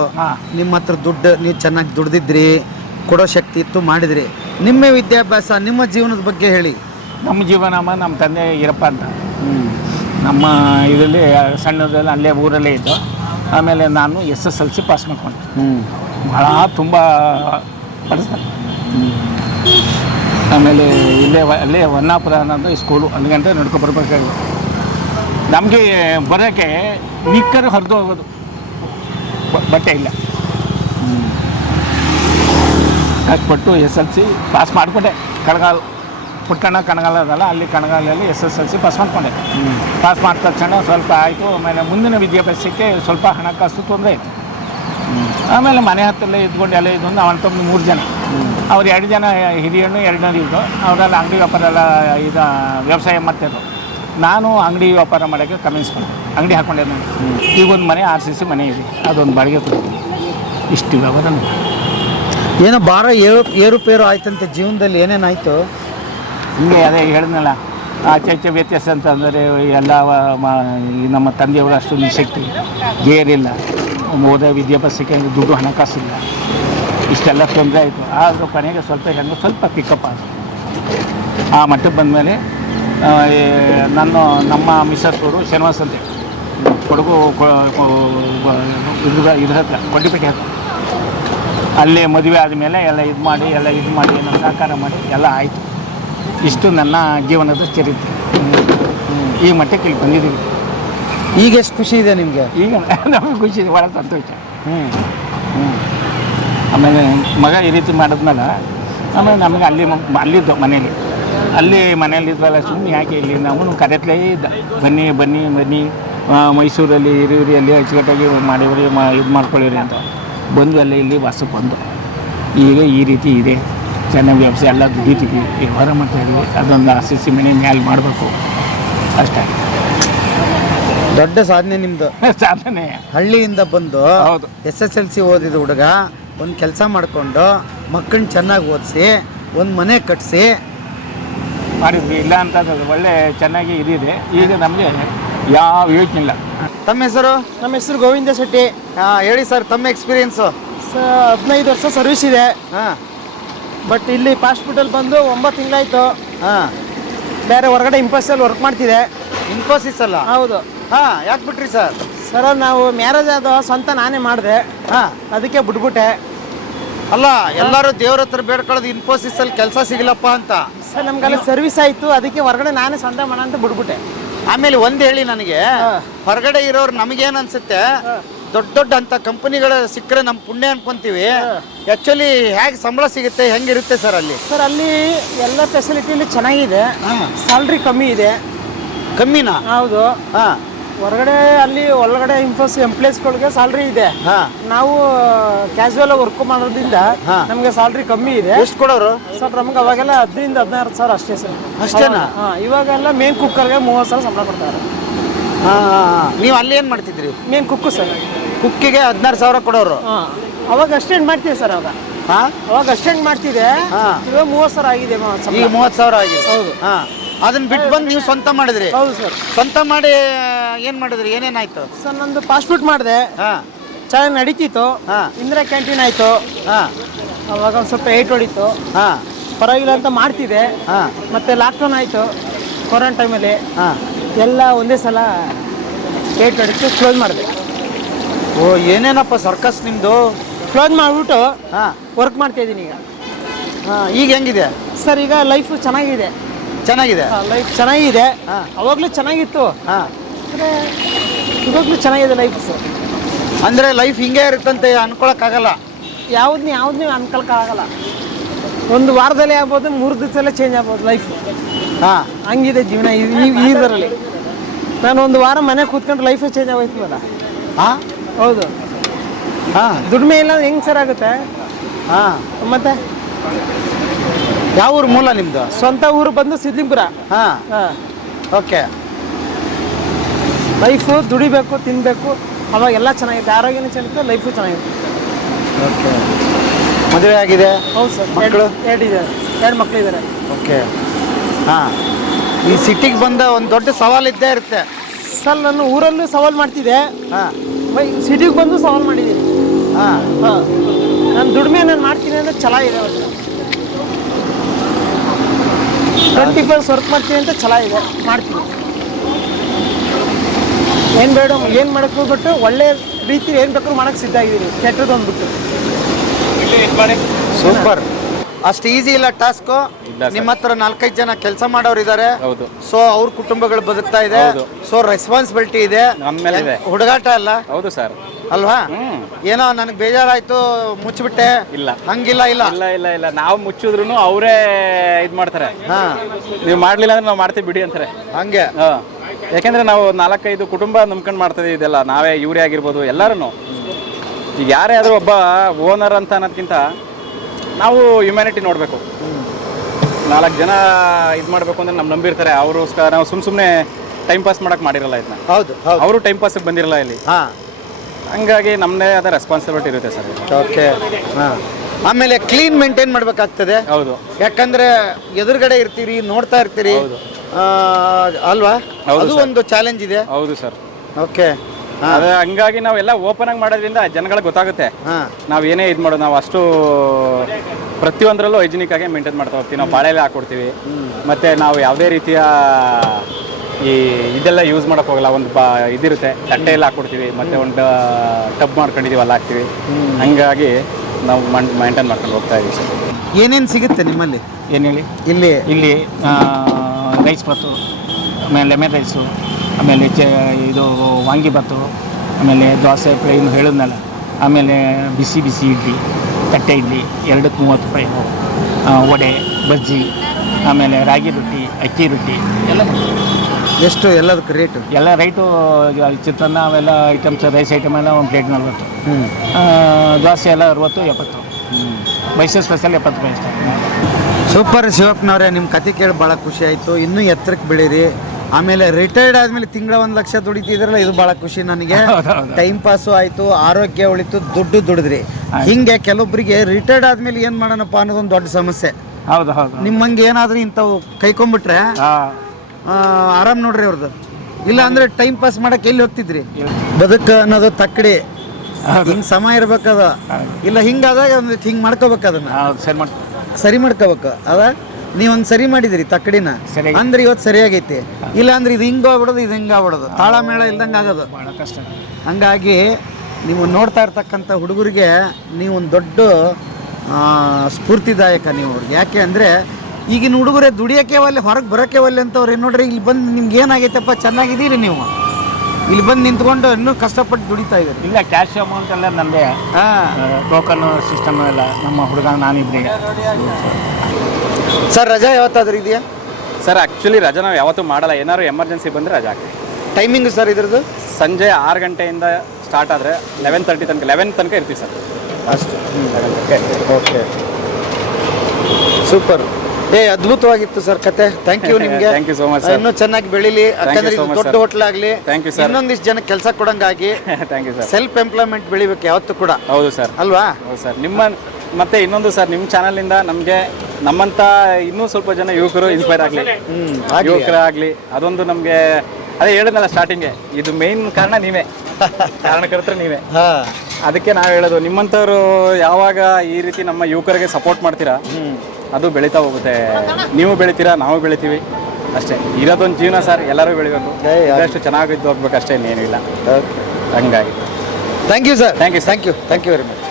ನಿಮ್ಮ ಹತ್ರ ದುಡ್ಡು, ನೀವು ಚೆನ್ನಾಗಿ ದುಡ್ದಿದ್ರಿ, ಕೊಡೋ ಶಕ್ತಿ ಇತ್ತು, ಮಾಡಿದ್ರಿ. ನಿಮ್ಮ ವಿದ್ಯಾಭ್ಯಾಸ, ನಿಮ್ಮ ಜೀವನದ ಬಗ್ಗೆ ಹೇಳಿ. ನಮ್ಮ ಜೀವನಮ್ಮ ನಮ್ಮ ತಂದೆ ಈರಪ್ಪ ಅಂತ ನಮ್ಮ ಇದರಲ್ಲಿ ಸಣ್ಣದಲ್ಲಿ ಅಲ್ಲೇ ಊರಲ್ಲೇ ಇದ್ದು. ಆಮೇಲೆ ನಾನು SSLC ಪಾಸ್ ಮಾಡ್ಕೊಂಡೆ. ಭಾಳ ತುಂಬ ಪರಿಸ್ಥಿತಿ. ಆಮೇಲೆ ಅಲ್ಲೇ ಹೊನ್ನಾಪುರ ಅನ್ನೋದು ಸ್ಕೂಲು, ಅಲ್ಲಿ ಗಂಟೆ ನಡ್ಕೊ ಬರ್ಬೇಕಾಗಿತ್ತು. ನಮಗೆ ಬರೋಕ್ಕೆ ನಿಕ್ಕರು ಹರಿದು ಹೋಗೋದು, ಬಟ್ಟೆ ಇಲ್ಲ. ಕಷ್ಟಪಟ್ಟು SSLC ಪಾಸ್ ಮಾಡಿಕೊಂಡೆ. ಕಣಗಾಲ ಅದಲ್ಲ, ಅಲ್ಲಿ ಕಣಗಾಲಲ್ಲಿ SSLC ಪಾಸ್ ಮಾಡ್ಕೊಂಡೆ. ಪಾಸ್ ಮಾಡಿದ ತಕ್ಷಣ ಸ್ವಲ್ಪ ಆಯಿತು. ಆಮೇಲೆ ಮುಂದಿನ ವಿದ್ಯಾಭ್ಯಾಸಕ್ಕೆ ಸ್ವಲ್ಪ ಹಣಕಾಸು ತೊಂದರೆ ಆಯಿತು. ಆಮೇಲೆ ಮನೆ ಹತ್ತಲ್ಲೇ ಇದ್ಕೊಂಡು ಎಲ್ಲ ಇದ್ದು ನಾವು ಅಂತಂದು 3 ಜನ. ಅವ್ರು 2 ಜನ ಹಿರಿಯಣ್ಣು, 2 ಜನ ಇದ್ದು. ಅವರೆಲ್ಲ ಅಂಗಡಿ ವ್ಯಾಪಾರ ಎಲ್ಲ ಇದು ವ್ಯವಸಾಯ ಮಾಡ್ತಿದ್ರು. ನಾನು ಅಂಗಡಿ ವ್ಯಾಪಾರ ಮಾಡೋಕ್ಕೆ ಕಮೆನ್ಸ್ಕೊಂಡೆ, ಅಂಗಡಿ ಹಾಕ್ಕೊಂಡೆ ನಾನು. ಈಗೊಂದು ಮನೆ RCC ಮನೆ ಇದೆ, ಅದೊಂದು ಬಾಡಿಗೆ ಕೊಡ್ತೀನಿ. ಇಷ್ಟು ವ್ಯವಹಾರ. ಏನೋ ಭಾರ ಏರುಪೇರು ಆಯ್ತಂತೆ ಜೀವನದಲ್ಲಿ, ಏನೇನಾಯಿತು? ಹಿಂಗೆ ಅದೇ ಹೇಳಿದ್ನಲ್ಲ, ಆಚೆ ಈಚೆ ವ್ಯತ್ಯಾಸ ಅಂತಂದರೆ ಎಲ್ಲ ನಮ್ಮ ತಂದೆಯವರು ಅಷ್ಟೊಂದು ಶಕ್ತಿ, ಗೇರಿಲ್ಲ, ಓದ ವಿದ್ಯಾಭ್ಯಾಸಕ್ಕೆ ದುಡ್ಡು ಹಣಕಾಸಿಲ್ಲ, ಇಷ್ಟೆಲ್ಲ ತೊಂದರೆ ಆಯಿತು. ಆದರೂ ಕೊನೆಗೆ ಸ್ವಲ್ಪ ಪಿಕಪ್ ಆಯಿತು. ಆ ಮಟ್ಟಕ್ಕೆ ಬಂದಮೇಲೆ ನಮ್ಮ ಮಿಸ್ಸಸ್ ಅವರು ಶ್ರೀನಿವಾಸ ಅಂತ ಕೊಡಗು ಇದ್ರ ಹತ್ರ ಕೊಂಡಿಪೇಟೆ ಹತ್ರ, ಅಲ್ಲೇ ಮದುವೆ ಆದಮೇಲೆ ಎಲ್ಲ ಇದು ಮಾಡಿ ಏನೋ ಸಹಕಾರ ಮಾಡಿ ಎಲ್ಲ ಆಯಿತು. ಇಷ್ಟು ನನ್ನ ಜೀವನದ ಚರಿತ್ರೆ. ಈ ಮಟ್ಟಕ್ಕೆ ಇಲ್ಲಿ ಬಂದಿದ್ದೀವಿ. ಈಗ ಎಷ್ಟು ಖುಷಿ ಇದೆ ನಿಮಗೆ? ಈಗ ನಮಗೆ ಖುಷಿ ಇದೆ, ಭಾಳ ಸಂತೋಷ. ಆಮೇಲೆ ಮಗ ಈ ರೀತಿ ಮಾಡಿದ್ಮೇಲೆ ಆಮೇಲೆ ನಮಗೆ ಅಲ್ಲಿದ್ದು ಮನೇಲಿ ಇದ್ವಲ್ಲ, ಸುಮ್ಮನೆ ಯಾಕೆ ಇಲ್ಲಿ ನಾವು ಕರೆತ್ಲೇ ಇದ್ದ, ಬನ್ನಿ ಮೈಸೂರಲ್ಲಿ ಇರಿವ್ರಿ, ಅಲ್ಲಿ ಅಚ್ಚುಕಟ್ಟಾಗಿ ಮಾಡಿವ್ರಿ, ಇದು ಮಾಡ್ಕೊಳ್ಳಿವ್ರಿ ಅಂತ ಬಂದು ಎಲ್ಲ ಇಲ್ಲಿ ವಾಸಕ್ಕೆ ಬಂದು ಈಗ ಈ ರೀತಿ ಇದೆ. ಚೆನ್ನಾಗಿ ವ್ಯವಸಾಯ ಎಲ್ಲ ದುಡಿತೀವಿ, ವ್ಯವಹಾರ ಮಾಡ್ತಾಯಿದ್ವಿ. ಅದೊಂದು RCC ಮನೆ ಮ್ಯಾಲೆ ಮಾಡಬೇಕು ಅಷ್ಟೇ. ದೊಡ್ಡ ಸಾಧನೆ ನಿಮ್ಮದು. ಸಾಧನೆ. ಹಳ್ಳಿಯಿಂದ ಬಂದು ಹೌದು, SSLC ಓದಿದ ಹುಡುಗ ಒಂದು ಕೆಲಸ ಮಾಡಿಕೊಂಡು ಮಕ್ಕಳನ್ನ ಚೆನ್ನಾಗಿ ಓದಿಸಿ ಒಂದು ಮನೆ ಕಟ್ಟಿಸಿ ಮಾಡಿದ್ವಿ. ಇಲ್ಲ ಅಂತ ಒಳ್ಳೆ ಚೆನ್ನಾಗಿ ಇದಿದೆ. ಈಗ ನಮಗೆ ಯಾವ ಯೋಚನೆ ಇಲ್ಲ. ತಮ್ಮ ಹೆಸರು? ನಮ್ಮ ಹೆಸರು ಗೋವಿಂದ ಶೆಟ್ಟಿ. ಹೇಳಿ ಸರ್, ತಮ್ಮ ಎಕ್ಸ್ಪೀರಿಯನ್ಸು? 15 ವರ್ಷ ಸರ್ವಿಸ್ ಇದೆ. ಬಟ್ ಇಲ್ಲಿ ಹಾಸ್ಪಿಟಲ್ ಬಂದು 9 ತಿಂಗಳಾಯಿತು. ಬೇರೆ ಹೊರಗಡೆ ಇನ್ಫೋಸಿಸಲ್ಲಿ ವರ್ಕ್ ಮಾಡ್ತಿದೆ. ಇನ್ಫೋಸಿಸ್ ಅಲ್ಲ? ಹೌದು. ಯಾಕೆ ಬಿಟ್ರಿ ಸರ್? ಸರ್ ನಾವು ಮ್ಯಾರೇಜ್ ಆದ ಸ್ವಂತ ನಾನೇ ಮಾಡಿದೆ, ಅದಕ್ಕೆ ಬಿಟ್ಬಿಟ್ಟೆ. ಅಲ್ಲ, ಎಲ್ಲರೂ ದೇವ್ರ ಹತ್ರ ಬೇಡ್ಕೊಳ್ಳೋದು ಇನ್ಫೋಸಿಸಲ್ಲಿ ಕೆಲಸ ಸಿಗಲಪ್ಪ ಅಂತ. ಸರ್ ನಮ್ಗೆಲ್ಲ ಸರ್ವಿಸ್ ಆಯಿತು, ಅದಕ್ಕೆ ಹೊರಗಡೆ ನಾನೇ ಸ್ವಂತ ಮಾಡ ಅಂತ ಬಿಟ್ಬಿಟ್ಟೆ. ಆಮೇಲೆ ಒಂದು ಹೇಳಿ ನನಗೆ, ಹೊರಗಡೆ ಇರೋರು ನಮಗೇನು ಅನ್ಸುತ್ತೆ, ದೊಡ್ಡ ಅಂತ ಕಂಪನಿಗಳ ಸಿಕ್ಕರೆ ನಮ್ಮ ಪುಣ್ಯ ಅನ್ಕೊಂತೀವಿ. ಆ್ಯಕ್ಚುಲಿ ಹೇಗೆ ಸಂಬಳ ಸಿಗುತ್ತೆ, ಹೆಂಗಿರುತ್ತೆ ಸರ್ ಅಲ್ಲಿ? ಸರ್ ಅಲ್ಲಿ ಎಲ್ಲ ಫೆಸಿಲಿಟಿಲಿ ಚೆನ್ನಾಗಿದೆ, ಸ್ಯಾಲ್ರಿ ಕಮ್ಮಿ ಇದೆ. ಕಮ್ಮಿನಾ? ಹೌದು. ಹೊರಗಡೆ ಅಲ್ಲಿ ಒಳಗಡೆ ಎಂಪ್ಲಾಯ್ಸ್ಗಳಿಗೆ ಸ್ಯಾಲ್ರಿ ಇದೆ. ನಾವು ಕ್ಯಾಶುವಲ್ ವರ್ಕ್ ಮಾಡೋದ್ರಿಂದ ನಮಗೆ ಸ್ಯಾಲ್ರಿ ಕಮ್ಮಿ ಇದೆ. ಎಷ್ಟು ಕೊಡೋರು ಸರ್? ನಮ್ಗೆ ಅವಾಗೆಲ್ಲ 15-16 ಸಾವಿರ ಅಷ್ಟೇ ಸರ್. ಅಷ್ಟೇನಾ? ಇವಾಗೆಲ್ಲ ಮೇನ್ ಕುಕ್ಕರ್ಗೆ 30 ಸಾವಿರ ಸಂಬಳ ಕೊಡ್ತಾರೆ. ನೀವು ಅಲ್ಲಿ ಏನು ಮಾಡ್ತಿದ್ರಿ? ಮೇನ್ ಕುಕ್ಕು ಸರ್. ಕುಕ್ಕಿಗೆ 16 ಸಾವಿರ ಕೊಡೋರು? ಅವಾಗ ಅಷ್ಟೇಂಟ್ ಮಾಡ್ತೀವಿ ಸರ್. ಅವಾಗ ಅಷ್ಟೇಂಟ್ ಮಾಡ್ತಿದೆ. ಇವಾಗ 30 ಸಾವಿರ ಆಗಿದೆ. ಈಗ 30 ಸಾವಿರ ಆಗಿದೆ. ಹೌದು. ಅದನ್ನ ಬಿಟ್ಟು ಬಂದು ನೀವು ಸ್ವಂತ ಮಾಡಿದ್ರಿ? ಹೌದು ಸರ್. ಸ್ವಂತ ಮಾಡಿ ಏನು ಮಾಡಿದ್ರಿ, ಏನೇನಾಯ್ತು? ಸರ್ ನಂದು ಪಾಸ್ಪೋರ್ಟ್ ಮಾಡಿದೆ. ಚೆನ್ನಾಗಿ ನಡೀತಿತ್ತು. ಹಾ. ಇಂದಿರಾ ಕ್ಯಾಂಟೀನ್ ಆಯಿತು, ಹಾಂ ಅವಾಗ ಒಂದು ಸ್ವಲ್ಪ ಏಟ್ ಹೊಡಿತು, ಹಾಂ ಪರವಾಗಿಲ್ಲ ಅಂತ ಮಾಡ್ತಿದ್ದೆ. ಹಾಂ ಮತ್ತು ಲಾಕ್ಡೌನ್ ಆಯಿತು ಕೊರೋನಾ ಟೈಮಲ್ಲಿ, ಹಾಂ ಎಲ್ಲ ಒಂದೇ ಸಲ ಏಟ್ ಹೊಡಿತು, ಕ್ಲೋಸ್ ಮಾಡಿದೆ. ಓ ಏನೇನಪ್ಪ ಸರ್ಕಸ್ ನಿಮ್ಮದು? ಕ್ಲೋಸ್ ಮಾಡಿಬಿಟ್ಟು ಹಾಂ ವರ್ಕ್ ಮಾಡ್ತಾಯಿದ್ದೀನಿ ಈಗ. ಹಾಂ ಈಗ ಹೆಂಗಿದೆ? ಸರ್ ಈಗ ಲೈಫು ಚೆನ್ನಾಗಿದೆ, ಚೆನ್ನಾಗಿದೆ. ಲೈಫ್ ಚೆನ್ನಾಗಿದೆ. ಹಾ. ಅವಾಗಲೂ ಚೆನ್ನಾಗಿತ್ತು, ಹಾಂ ಅಂದರೆ ಇವಾಗಲೂ ಚೆನ್ನಾಗಿದೆ ಲೈಫ್ ಸರ್. ಅಂದರೆ ಲೈಫ್ ಹಿಂಗೆ ಇರುತ್ತಂತೆ ಅನ್ಕೊಳಕ್ಕಾಗಲ್ಲ. ಯಾವ್ದು ಅನ್ಕೊಳಕ್ಕಾಗಲ್ಲ. ಒಂದು ವಾರದಲ್ಲೇ ಆಗ್ಬೋದು, 3 ದಿವಸದಲ್ಲೇ ಚೇಂಜ್ ಆಗ್ಬೋದು ಲೈಫ್. ಹಾಂ ಹಂಗಿದೆ ಜೀವನ ಈ ಇದರಲ್ಲಿ. ನಾನು ಒಂದು ವಾರ ಮನೆಗೆ ಕೂತ್ಕೊಂಡು ಲೈಫೇ ಚೇಂಜ್ ಆಗೋಯ್ತಲ್ಲ. ಹಾಂ ಹೌದು. ಹಾಂ ದುಡಿಮೆ ಇಲ್ಲ ಹೆಂಗೆ ಸರ್ ಆಗುತ್ತೆ? ಹಾಂ ಮತ್ತೆ ಯಾವ ಊರು ಮೂಲ ನಿಮ್ಮದು? ಸ್ವಂತ ಊರು ಬಂದು ಸಿದ್ಲಿಂಪುರ. ಹಾಂ ಹಾಂ. ಓಕೆ. ಲೈಫು ದುಡಿಬೇಕು, ತಿನ್ನಬೇಕು, ಅವಾಗೆಲ್ಲ ಚೆನ್ನಾಗಿರುತ್ತೆ, ಆರೋಗ್ಯನೂ ಚೆನ್ನಾಗಿರುತ್ತೆ, ಲೈಫು ಚೆನ್ನಾಗಿರುತ್ತೆ. ಓಕೆ. ಮದುವೆ ಆಗಿದೆ? ಹೌದು ಸರ್. ಮಕ್ಕಳು? 2 ಮಕ್ಕಳಿದ್ದಾರೆ. ಓಕೆ. ಹಾಂ ಈ ಸಿಟಿಗೆ ಬಂದ ಒಂದು ದೊಡ್ಡ ಸವಾಲು ಇದ್ದೇ ಇರುತ್ತೆ. ಸರ್ ನಾನು ಊರಲ್ಲೂ ಸವಾಲು ಮಾಡ್ತಿದ್ದೆ, ಹಾಂ ಸಿಟಿಗೆ ಬಂದು ಸವಾಲು ಮಾಡಿದ್ದೀನಿ. ಹಾಂ ಹಾಂ. ನಾನು ದುಡಿಮೆ ನಾನು ಮಾಡ್ತೀನಿ ಅಂದರೆ ಛಲ ಇದೆ. 24 hours ವರ್ಕ್ ಮಾಡ್ತೀನಿ ಅಂತ ಛಲ ಇದೆ, ಮಾಡ್ತೀನಿ. ಏನು ಬೇಡ, ಏನು ಮಾಡೋಕ್ಕೆ ಹೋಗ್ಬಿಟ್ಟು ಒಳ್ಳೆ ರೀತಿ ಏನು ಬೇಕಾದ್ರೂ ಮಾಡೋಕ್ಕೆ ಸಿದ್ಧ ಆಗಿದ್ದೀನಿ, ಕೆಟ್ಟದ್ದು ಅಂದ್ಬಿಟ್ಟು. ಸೂಪರ್. ಅಷ್ಟು ಈಸಿ ಇಲ್ಲ ಟಾಸ್ಕು. ಇಲ್ಲ ಸರ್. ನಿಮ್ಮ ಹತ್ರ 4-5 ಜನ ಕೆಲಸ ಮಾಡೋರು ಇದ್ದಾರೆ. ಹೌದು. ಸೊ ಅವ್ರ ಕುಟುಂಬಗಳು ಬದುಕ್ತಾ ಇದೆ. ಹೌದು. ಸೊ ರೆಸ್ಪಾನ್ಸಿಬಿಲಿಟಿ ಇದೆ, ನಮ್ಮ ಮೇಲೆ ಇದೆ. ಹುಡುಗಾಟ ಅಲ್ಲ ಹೌದು ಸರ್. ಅಲ್ವಾ? ಹ್ಮ್. ಏನೋ ನನಗೆ ಬೇಜಾರಾಯ್ತು ಮುಚ್ಚಿಬಿಟ್ಟೆ, ಇಲ್ಲ ಹಂಗಿಲ್ಲ. ಇಲ್ಲ ಇಲ್ಲ ಇಲ್ಲ ಇಲ್ಲ ನಾವು ಮುಚ್ಚಿದ್ರು ಅವರೇ ಇದು ಮಾಡ್ತಾರೆ. ಹಾ ನೀವು ಮಾಡ್ಲಿಲ್ಲ ಅಂದ್ರೆ ನಾವು ಮಾಡ್ತೀವಿ ಬಿಡಿ ಅಂತಾರೆ. ಹಂಗೆ. ಹಾಂ, ಯಾಕೆಂದ್ರೆ ನಾವು 4-5 ಕುಟುಂಬ ನಂಬ್ಕೊಂಡು ಮಾಡ್ತೀವಿ ಇದೆಲ್ಲ. ನಾವೇ ಇವರೇ ಆಗಿರ್ಬೋದು, ಎಲ್ಲರೂ. ಈಗ ಯಾರೇ ಆದರೂ ಒಬ್ಬ ಓನರ್ ಅಂತ ಅನ್ನೋದಕ್ಕಿಂತ ನಾವು ಹ್ಯುಮ್ಯಾನಿಟಿ ನೋಡಬೇಕು. 4 ಜನ ಇದು ಮಾಡಬೇಕು ಅಂದ್ರೆ ನಮ್ಮ ನಂಬಿರ್ತಾರೆ. ಅವರೋಸ್ಕರ ನಾವು ಸುಮ್ಮನೆ ಟೈಮ್ ಪಾಸ್ ಮಾಡೋಕೆ ಮಾಡಿರಲ್ಲ ಇದನ್ನ. ಹೌದು ಹೌದು. ಅವರು ಟೈಮ್ ಪಾಸಿಗೆ ಬಂದಿರಲ್ಲ ಇಲ್ಲಿ. ಹಾಂ ಹಂಗಾಗಿ ನಮ್ಮದೇ ಆದ ರೆಸ್ಪಾನ್ಸಿಬಿಲಿಟಿ ಇರುತ್ತೆ ಸರ್. ಓಕೆ. ಹಾಂ ಆಮೇಲೆ ಕ್ಲೀನ್ ಮೇಂಟೈನ್ ಮಾಡಬೇಕಾಗ್ತದೆ. ಹೌದು. ಯಾಕಂದ್ರೆ ಎದುರುಗಡೆ ಇರ್ತೀರಿ, ನೋಡ್ತಾ ಇರ್ತೀರಿ. ಹೌದು. ಅಲ್ವಾ? ಹೌದು ಅದು ಸರ್. ಒಂದು ಚಾಲೆಂಜ್ ಇದೆ. ಹೌದು ಸರ್. ಓಕೆ. ಅದೇ ಹಂಗಾಗಿ ನಾವೆಲ್ಲ ಓಪನ್ ಆಗಿ ಮಾಡೋದ್ರಿಂದ ಜನಗಳಿಗೆ ಗೊತ್ತಾಗುತ್ತೆ ಹಾಂ ನಾವು ಏನೇ ಇದು ಮಾಡೋದು. ನಾವು ಅಷ್ಟು ಪ್ರತಿಯೊಂದರಲ್ಲೂ ಹೈಜಿನಿಕ್ ಆಗಿ ಮೇಂಟೈನ್ ಮಾಡ್ತಾ ಹೋಗ್ತೀವಿ. ನಾವು ಬಾಳೆಲೆ ಹಾಕ್ಕೊಡ್ತೀವಿ, ಮತ್ತು ನಾವು ಯಾವುದೇ ರೀತಿಯ ಈ ಇದೆಲ್ಲ ಯೂಸ್ ಮಾಡೋಕೆ ಹೋಗಲ್ಲ. ಒಂದು ಇದಿರುತ್ತೆ, ತಟ್ಟೆ ಎಲ್ಲ ಹಾಕ್ಕೊಡ್ತೀವಿ, ಮತ್ತು ಒಂದು ಟಬ್ ಮಾಡ್ಕೊಂಡಿದ್ದೀವಿ, ಅಲ್ಲಿ ಹಾಕ್ತೀವಿ. ಹಂಗಾಗಿ ನಾವು ಮೇಂಟೈನ್ ಮಾಡ್ಕೊಂಡು ಹೋಗ್ತಾ ಇದೀವಿ ಸರ್. ಏನೇನು ಸಿಗುತ್ತೆ ನಿಮ್ಮಲ್ಲಿ? ಏನು ಹೇಳಿ? ಇಲ್ಲಿ ರೈಸ್ ಬಾತು, ಆಮೇಲೆ ಲೆಮನ್ ರೈಸು, ಆಮೇಲೆ ಇದು ವಾಂಗಿಬಾತು, ಆಮೇಲೆ ದೋಸೆ ಪ್ಲೇನ್ ಹೇಳಿದ್ನಲ್ಲ, ಆಮೇಲೆ ಬಿಸಿ ಬಿಸಿ ಇಡ್ಲಿ, ತಟ್ಟೆ ಇಡ್ಲಿ 2ಕ್ಕೆ 30 ರೂಪಾಯಿ, ವಡೆ, ಬಜ್ಜಿ, ಆಮೇಲೆ ರಾಗಿ ರೊಟ್ಟಿ, ಅಕ್ಕಿ ರೊಟ್ಟಿ ಎಲ್ಲ ಎಷ್ಟು ಎಲ್ಲದಕ್ಕೆ ರೇಟು? ಎಲ್ಲ ರೈಟು. ಚಿತ್ರಾನ್ನ ಅವೆಲ್ಲ ಐಟಮ್ಸ್, ರೈಸ್ ಐಟಮ್ ಎಲ್ಲ ಒಂದು ಪ್ಲೇಟ್ 40, ದೋಸೆ ಎಲ್ಲ 60-70, ಮೈಸೂರು ಸ್ಪೆಷಲ್ 70 ರೂಪಾಯಿ ಅಷ್ಟೇ. ಸೂಪರ್ ಶಿವಪ್ಪನವ್ರೆ, ನಿಮ್ಮ ಕತೆ ಕೇಳಿ ಭಾಳ ಖುಷಿ ಆಯಿತು. ಇನ್ನೂ ಎತ್ತರಕ್ಕೆ ಬೆಳೀರಿ. ಆಮೇಲೆ ರಿಟೈರ್ಡ್ ಆದಮೇಲೆ ತಿಂಗಳ 1 ಲಕ್ಷ ದುಡಿತಿದ್ರಲ್ಲ, ಇದು ಭಾಳ ಖುಷಿ ನನಗೆ. ಟೈಮ್ ಪಾಸು ಆಯಿತು, ಆರೋಗ್ಯ ಉಳಿತು, ದುಡ್ಡು ದುಡಿದ್ರಿ. ಹಿಂಗೆ ಕೆಲವೊಬ್ಬರಿಗೆ ರಿಟೈರ್ಡ್ ಆದಮೇಲೆ ಏನು ಮಾಡೋಣಪ್ಪ ಅನ್ನೋದೊಂದು ದೊಡ್ಡ ಸಮಸ್ಯೆ. ಹೌದು ಹೌದು. ನಿಮ್ಮಂಗೆ ಏನಾದರೂ ಇಂಥವು ಕೈಕೊಂಬಿಟ್ರೆ ಆರಾಮ್ ನೋಡ್ರಿ ಅವ್ರದ್ದು. ಇಲ್ಲ ಅಂದರೆ ಟೈಮ್ ಪಾಸ್ ಮಾಡೋಕೆ ಎಲ್ಲಿ ಹೋಗ್ತಿದ್ರಿ? ಬದುಕು ಅನ್ನೋದು ತಕ್ಕಡಿ, ಹಿಂಗೆ ಸಮ ಇರ್ಬೇಕದ. ಇಲ್ಲ ಹಿಂಗಾದಾಗ ಒಂದು ಹಿಂಗೆ ಮಾಡ್ಕೋಬೇಕು, ಅದನ್ನು ಹೌದು ಸರಿ ಮಾಡ್ಕೋಬೇಕು. ಅದ ನೀವೊಂದು ಸರಿ ಮಾಡಿದಿರಿ ತಕ್ಕಡಿನ, ಅಂದ್ರೆ ಇವತ್ತು ಸರಿಯಾಗೈತಿ. ಇಲ್ಲ ಅಂದ್ರೆ ಇದು ಹಿಂಗೆ ಆಗ್ಬಿಡೋದು, ಇದು ಹಿಂಗೆ ಆಗ್ಬಿಡೋದು, ತಾಳ ಮೇಳ ಇಲ್ದಂಗೆ ಆಗೋದು. ಭಾಳ ಕಷ್ಟ. ಹಂಗಾಗಿ ನೀವು ನೋಡ್ತಾ ಇರ್ತಕ್ಕಂಥ ಹುಡುಗರಿಗೆ ನೀವು ಒಂದು ದೊಡ್ಡ ಸ್ಫೂರ್ತಿದಾಯಕ ನೀವು. ಯಾಕೆ ಅಂದರೆ ಈಗಿನ ಹುಡುಗರೇ ದುಡಿಯೋಕ್ಕೆ ಒಲ್ಲೆ, ಹೊರಗೆ ಬರೋಕ್ಕೆ ಒಲ್ಲೆ ಅಂತವ್ರು. ಏನು ನೋಡ್ರಿ, ಇಲ್ಲಿ ಬಂದು ನಿಮ್ಗೆ ಏನಾಗೈತಪ್ಪ, ಚೆನ್ನಾಗಿದ್ದೀರಿ ನೀವು, ಇಲ್ಲಿ ಬಂದು ನಿಂತ್ಕೊಂಡು ಇನ್ನೂ ಕಷ್ಟಪಟ್ಟು ದುಡಿತಾ ಇದ್ದೀರಿ. ಇಲ್ಲ, ಕ್ಯಾಶ್ ಅಮೌಂಟ್ ಎಲ್ಲ ನಮ್ಮದೇ. ಟೋಕನ್ ಸಿಸ್ಟಮ್ ಎಲ್ಲ ನಮ್ಮ ಹುಡುಗ ನಾನಿಬ್ಬರಿಗೆ. ಸರ್ ರಜಾ ಯಾವತ್ತಾದ್ರೂ ಇದೆಯಾ? ಸರ್ ಆ್ಯಕ್ಚುಲಿ ರಜಾ ನಾವು ಯಾವತ್ತೂ ಮಾಡಲ್ಲ. ಏನಾದ್ರು ಎಮರ್ಜೆನ್ಸಿ ಬಂದರೆ ರಜಾ ಹಾಕ್ತೀವಿ. ಟೈಮಿಂಗ್ ಸರ್ ಇದ್ರದ್ದು? ಸಂಜೆ 6 ಗಂಟೆಯಿಂದ ಸ್ಟಾರ್ಟ್ ಆದರೆ 11 ತನಕ ಇರ್ತೀವಿ ಸರ್. ಅಷ್ಟು. Okay, super. ಅದ್ಭುತವಾಗಿತ್ತು ಸರ್ ಕತೆ. ಥ್ಯಾಂಕ್ ಯು ನಿಮಗೆ. Thank you so much sir. ಇನ್ನೂ ಚೆನ್ನಾಗಿ ಬೆಳೀಲಿ, ಯಾಕಂದ್ರೆ ಇದು ದೊಡ್ಡ ಹೋಟ್ಲ್ ಆಗಲಿ. Thank you sir. ಇನ್ನೊಂದಿಷ್ಟು ಜನ ಕೆಲಸ ಕೊಡಂಗಾಗಿ. Thank you sir. Self employment ಬೆಳಿಬೇಕು ಯಾವತ್ತೂ ಕೂಡ. ಹೌದು ಸರ್. ಅಲ್ವಾ? ಹೌದು ಸರ್. ಮತ್ತೆ ಇನ್ನೊಂದು ಸರ್, ನಿಮ್ಮ ಚಾನಲಿಂದ ನಮಗೆ ನಮ್ಮಂಥ ಇನ್ನೂ ಸ್ವಲ್ಪ ಜನ ಯುವಕರು ಇನ್ಸ್ಪೈರ್ ಆಗಲಿ, ಯುವಕರಾಗಲಿ. ಅದೊಂದು ನಮಗೆ ಅದೇ ಹೇಳಿದ್ನಲ್ಲ ಸ್ಟಾರ್ಟಿಂಗೆ, ಇದು ಮೇನ್ ಕಾರಣ ನೀವೇ, ಕಾರಣಕರ್ತರು ನೀವೇ. ಅದಕ್ಕೆ ನಾವು ಹೇಳೋದು ನಿಮ್ಮಂಥವ್ರು ಯಾವಾಗ ಈ ರೀತಿ ನಮ್ಮ ಯುವಕರಿಗೆ ಸಪೋರ್ಟ್ ಮಾಡ್ತೀರಾ ಅದು ಬೆಳೀತಾ ಹೋಗುತ್ತೆ. ನೀವು ಬೆಳಿತೀರಾ, ನಾವು ಬೆಳಿತೀವಿ ಅಷ್ಟೇ. ಇರೋದೊಂದು ಜೀವನ ಸರ್, ಎಲ್ಲರೂ ಬೆಳಿಬೇಕು, ಅಷ್ಟು ಚೆನ್ನಾಗಿದ್ದು ಹೋಗ್ಬೇಕು ಅಷ್ಟೇ, ಇನ್ನೇನು ಇಲ್ಲ. ಹಂಗಾಗಿ thank you sir. Thank you, sir. Thank you very much.